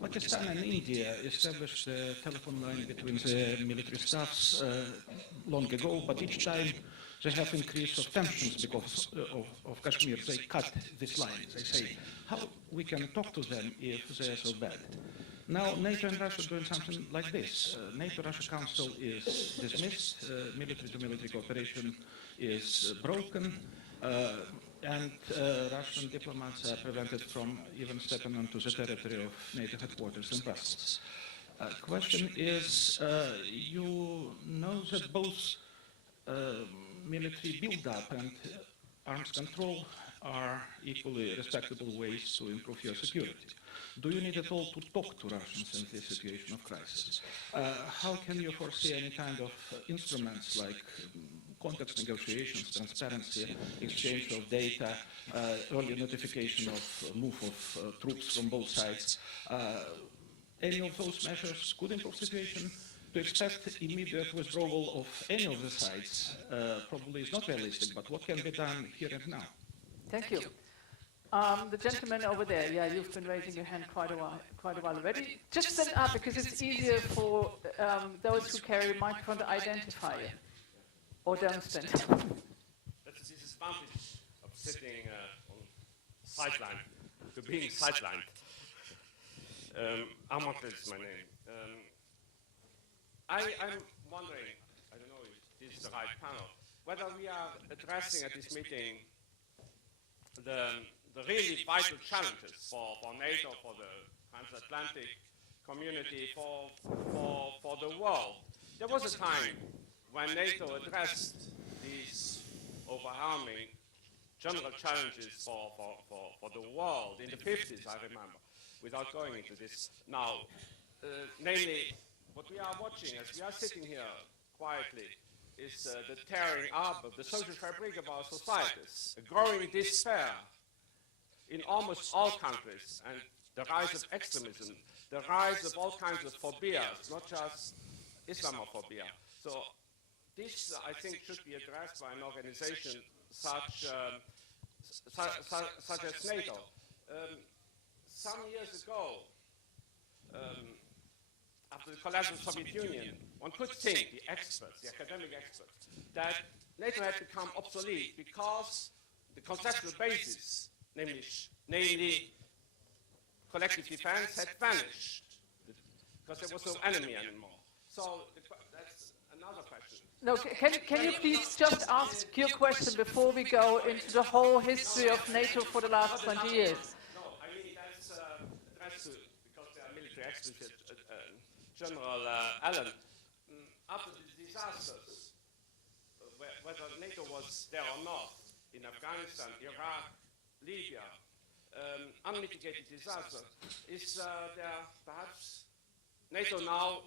Pakistan and India established a telephone line between the military staffs long ago, but each time they have increase of tensions because of Kashmir. They cut this line. They say, how we can talk to them if they are so bad? Now, NATO and Russia are doing something like this. NATO-Russia Council is dismissed, military-to-military cooperation is broken, and Russian diplomats are prevented from even stepping onto the territory of NATO headquarters in Brussels. Question is, you know that both military build-up and arms control are equally respectable ways to improve your security. Do you need at all to talk to Russians in this situation of crisis? How can you foresee any kind of instruments like context negotiations, transparency, exchange of data, early notification of move of troops from both sides? Any of those measures could improve the situation? To expect immediate withdrawal of any of the sides probably is not realistic, but what can be done here and now? Thank you. The gentleman over there, yeah, you've been raising your hand quite a while already. Just stand up because it's easier for those who carry a microphone to identify you. Or don't stand. That's the disadvantage of sitting on sideline, to being sidelined. Ahmad is my name. I'm wondering, I don't know if this is the right panel, whether we are addressing at this meeting the really vital challenges for NATO, for the transatlantic community, for the world. There was a time when NATO addressed these overwhelming general challenges for the world in the 50s, I remember, without going into this now. Namely, what we are watching as we are sitting here quietly is the tearing up of the social fabric of our societies, a growing despair in almost all countries, and the rise of extremism, the rise of all kinds of phobias, not just Islamophobia. So this, I think, should be addressed by an organization such as NATO. Some years ago, after the collapse of the Soviet Union, one could think, the experts, the academic experts, that NATO had become obsolete because the conceptual basis, namely collective defense, had vanished because there was no enemy anymore. So that's another question. No, can you please just ask your question before we go into the whole history of NATO for the last 20 years? No, I mean that's addressed to, because they are military experts, General Allen. After the disasters, whether NATO was there or not, in Afghanistan, Iraq, Libya, unmitigated disaster, is there perhaps NATO now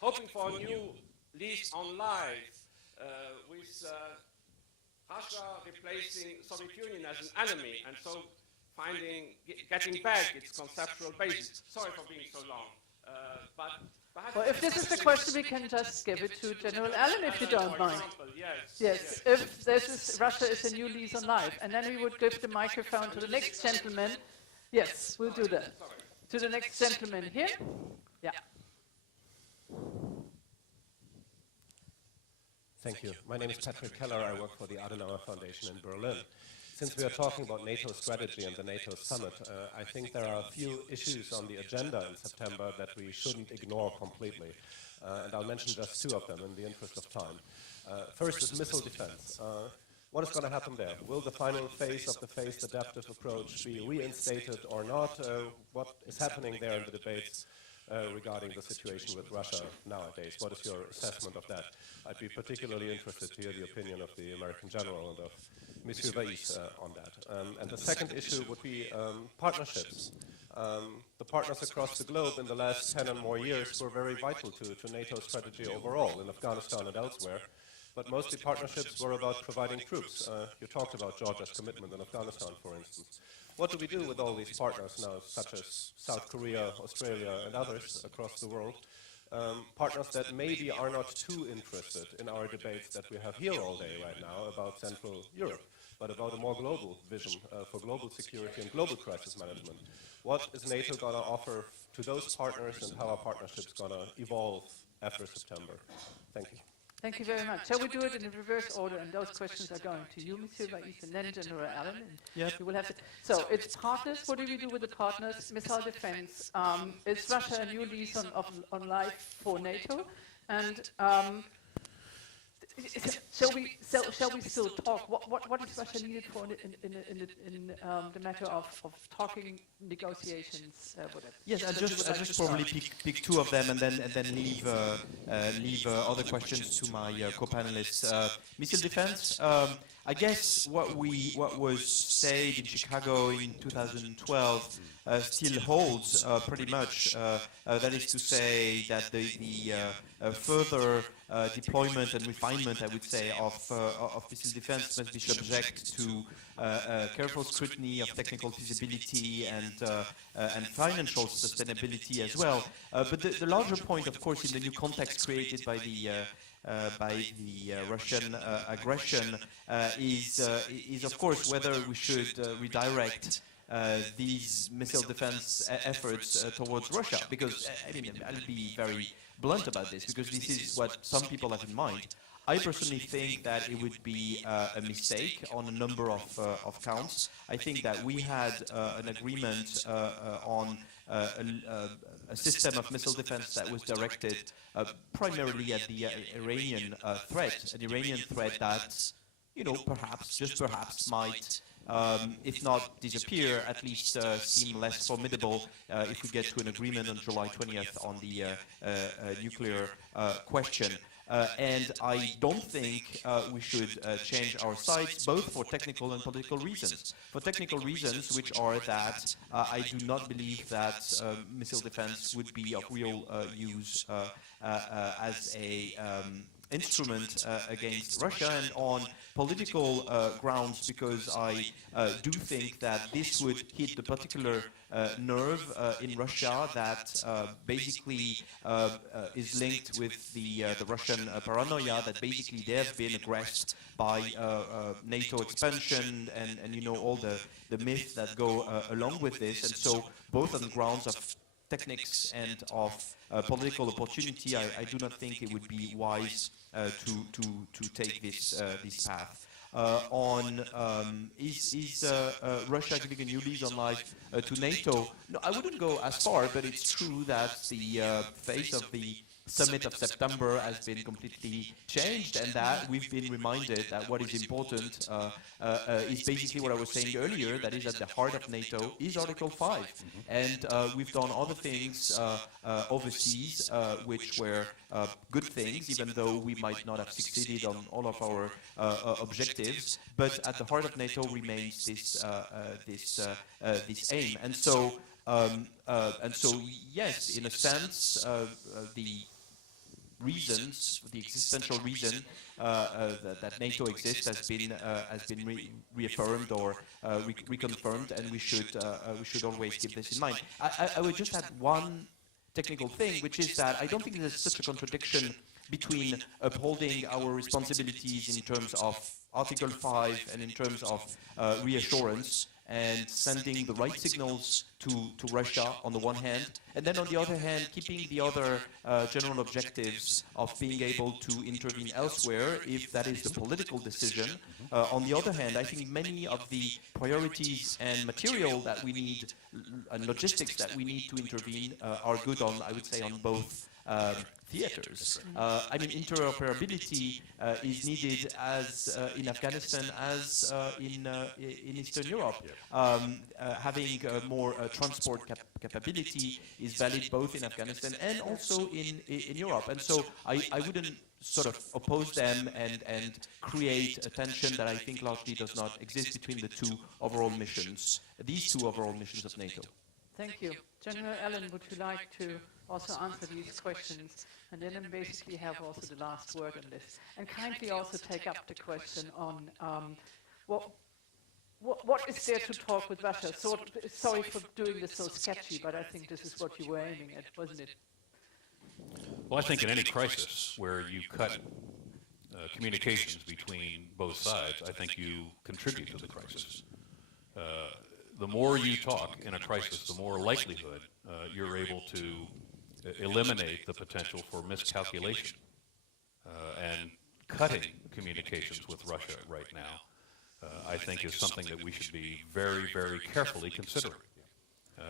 hoping for a new lease on life with Russia replacing Soviet Union as an enemy, and so getting back its conceptual basis. Sorry for being so long, but perhaps... Well, if this is the question, we can just give it to General Allen, if you don't mind. Yes, if this is, Russia is a new lease on life, and then we would give the microphone to the next gentleman. Yes, we'll do that. To the next gentleman here. Yeah. Thank you. My name is Patrick Keller. I work for the Adenauer Foundation in Berlin. Since we are talking about NATO strategy and the NATO summit, I think there are a few issues on the agenda in September that we shouldn't ignore completely. And I'll mention just two of them in the interest of time. First is missile defense. What is going to happen there? Will the final phase of the phased adaptive approach be reinstated or not? What is happening there in the debates regarding the situation with Russia nowadays? What is your assessment of that? I'd be particularly interested to hear the opinion of the American general and of Monsieur Weiss on that. And the second issue would be partnerships. The partners across the globe in the last 10 and more years were very vital to NATO's strategy overall in Afghanistan and elsewhere. But mostly partnerships were about providing troops. You talked about Georgia's commitment in Afghanistan, for instance. What do we do with all these partners now, such as South Korea, Australia, and others across the world? Partners that maybe are not too interested in our debates that we have here all day right now about Central Europe, but about a more global vision for global security and global crisis management. What is NATO going to offer to those partners, and how are partnerships going to evolve after September? Thank you. Thank you very much. Shall we do it in the reverse order? And those questions are going to you, Monsieur Weiss, and then General Allen. Yep. You will have to. So it's partners. What do we do with the partners? Missile defense. Is Russia a new lease on life for NATO? And shall we still talk? What is Russia needed for in the matter of talking, negotiations, whatever? Yes, I'll just probably pick two of them and then leave other questions to my co-panelists. Missile defense. I guess what was said in Chicago in 2012 still holds pretty much. That is to say that the further deployment and refinement, I would say, of missile defense must be subject to careful scrutiny of technical feasibility and financial sustainability as well. But the larger point, of course, in the new context created by the Russian aggression is of course whether we should redirect these missile defense efforts towards Russia, because I mean, I'll be very blunt about this, because this is what some people have in mind. I personally think that it would be a mistake on a number of counts. I think that we had an agreement on a system of missile defense that was directed primarily at the Iranian threat, an Iranian threat that, you know, perhaps, just perhaps, might, if not disappear, at least seem less formidable if we get to an agreement on July 20th on the nuclear question. And I don't think we should change our sights, both for technical and political reasons. For technical reasons, which are that I do not believe that missile defense would be of real use as instrument against Russia, and on political grounds, because I do think that this would hit the particular nerve in Russia that basically is linked with the Russian paranoia that basically they have been aggressed by NATO expansion and you know all the myths that go along with this, and so both on the grounds of techniques and of political opportunity, I do not think it would be wise to take this path. Is Russia giving a new lease on life to NATO? No, I wouldn't go as far, but it's true that the face of the summit of September has been completely changed, and that we've been reminded that what is important is basically what I was saying earlier, that is at the heart of NATO is Article 5. And we've done other things overseas which were good things, even though we might not have succeeded on all of our objectives, but at the heart of NATO remains this aim. And so yes, in a sense, the reasons, the existential reason that NATO exists has been reaffirmed or reconfirmed, and we should always keep this in mind. I would just add one technical thing, which is that I don't think there's such a contradiction between upholding our responsibilities in terms of Article 5 and in terms of reassurance and sending the right signals to Russia on the one hand, and then on the other hand keeping the other general objectives of being able to intervene elsewhere if that is the political decision. On the other hand, I think many of the priorities and material that we need and logistics that we need to intervene are good on, I would say, on both theaters. I mean, interoperability is needed as in Afghanistan as in Eastern Europe. Having more transport capability is valid both in Afghanistan and also in Europe. And so I wouldn't sort of oppose them and create a tension that I think largely does not exist between the two overall missions, these two overall missions of NATO. Thank you. General Allen, would you like to also answer these questions, and then basically have also the last word on this, and kindly also take up the question on what is there to talk with Russia? So, sorry for doing this so sketchy, but I think this is what you were aiming at, wasn't it? Well, I think in any crisis where you cut communications between both sides, I think you contribute to the crisis. The more you talk in a crisis, the more likelihood you're able to eliminate the potential for miscalculation. And cutting communications with Russia right now, I think, is something that we should be very, very carefully considering.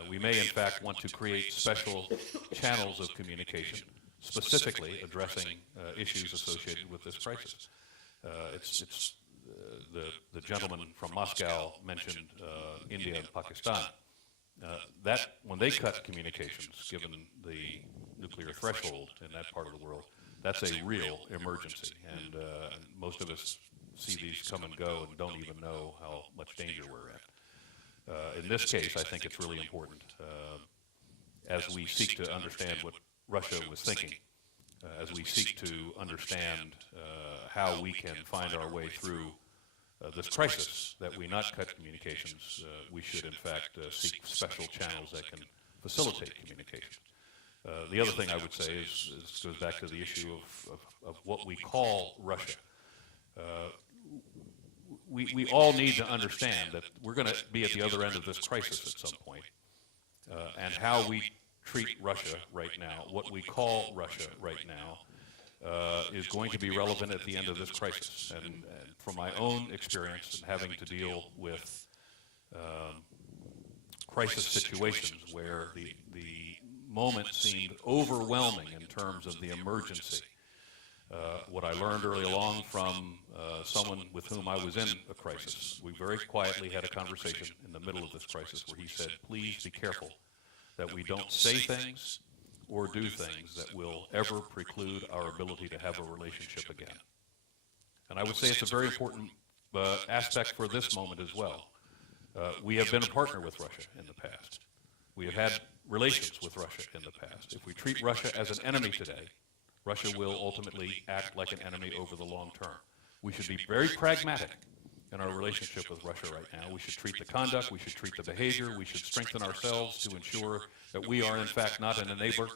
We may, in fact, want to create special channels of communication, specifically addressing issues associated with this crisis. The gentleman from Moscow mentioned India and Pakistan. That when they cut communications, given the nuclear threshold in that part of the world, that's a real emergency, and most of us see these come and go and don't even know how much danger we're in. In this case, I think it's really important as we seek to understand what Russia was thinking, as we seek to understand how we can find our way through this crisis, that we not cut communications. We should, in fact, seek special channels that can facilitate communication. The other thing I would say is this goes back to the issue of what we call Russia. We all need to understand that we're going to be at the other end of this crisis at some point, and how we treat Russia right now, what we call Russia right now, is going to be relevant at the end of this crisis. And from my own experience and having to deal with crisis situations where the moment seemed overwhelming in terms of the emergency, what I learned early along from someone with whom I was in a crisis, we very quietly had a conversation in the middle of this crisis where he said, please be careful that we don't say things or do things that will ever preclude our ability to have a relationship again. And I would say it's a very important aspect for this moment as well. We have been a partner with Russia in the past. We have had relations with Russia in the past. If we treat Russia as an enemy today, Russia will ultimately act like an enemy over the long term. We should be very pragmatic in our relationship with Russia right now. We should treat the conduct, we should treat the behavior, we should strengthen ourselves to ensure that we are in fact not an enabler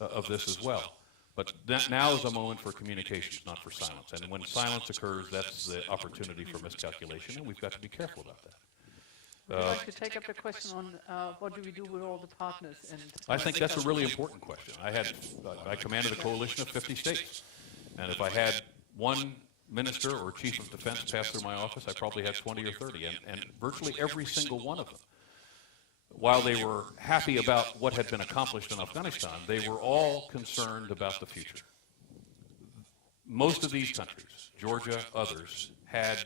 of this as well. But now is a moment for communications, not for silence. And when silence occurs, that's the opportunity for miscalculation, and we've got to be careful about that. Would you like to take up the question on what do we do with all the partners? I think that's a really important question. I commanded a coalition of 50 states, and if I had one minister or chief of defense pass through my office, I probably had 20 or 30, and virtually every single one of them, while they were happy about what had been accomplished in Afghanistan, they were all concerned about the future. Most of these countries, Georgia, others, had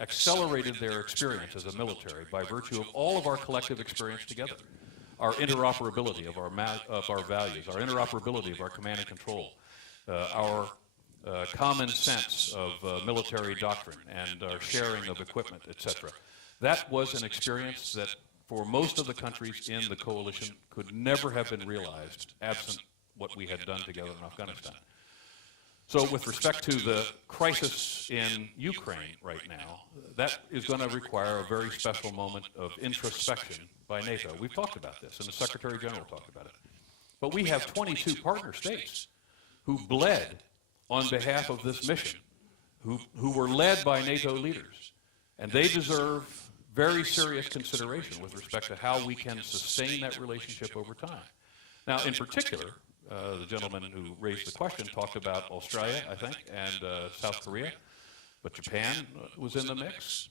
accelerated their experience as a military by virtue of all of our collective experience together. Our interoperability of our values, our interoperability of our command and control, our common sense of military doctrine and our sharing of equipment, etc. That was an experience that for most of the countries in the coalition could never have been realized absent what we had done together in Afghanistan. So with respect to the crisis in Ukraine right now, that is going to require a very special moment of introspection by NATO. We've talked about this, and the Secretary General talked about it. But we have 22 partner states who bled on behalf of this mission, who were led by NATO leaders. And they deserve very serious consideration with respect to how we can sustain that relationship over time. Now, in particular, the gentleman who raised the question talked about Australia, I think, and South Korea, but Japan was in the mix.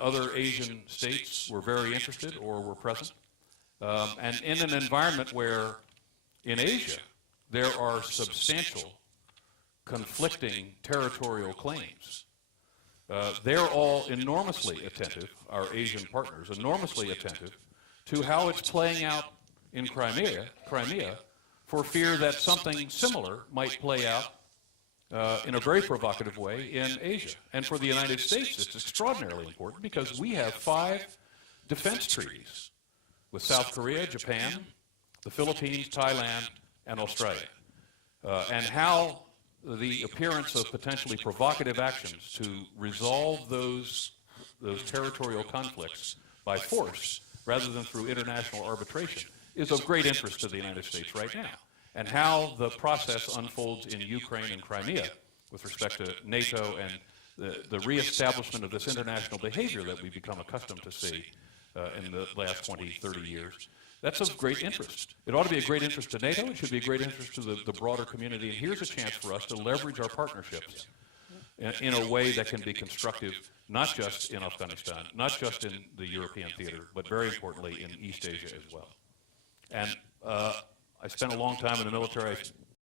Other Asian states were very interested or were present. And in an environment where, in Asia, there are substantial conflicting territorial claims, they're all enormously attentive, our Asian partners, enormously attentive to how it's playing out in Crimea, for fear that something similar might play out in a very provocative way in Asia. And for the United States, it's extraordinarily important because we have 5 defense treaties with South Korea, Japan, the Philippines, Thailand, and Australia. And how the appearance of potentially provocative actions to resolve those territorial conflicts by force rather than through international arbitration is of great interest to the United States right now. And how the process unfolds in Ukraine and Crimea with respect to NATO and the reestablishment of this international behavior that we've become accustomed to see in the last 20, 30 years, that's of great interest. It ought to be a great interest to NATO. It should be a great interest to the broader community. And here's a chance for us to leverage our partnerships in a way that can be constructive, not just in Afghanistan, not just in the European theater, but very importantly in East Asia as well. And I spent a long time in the military. I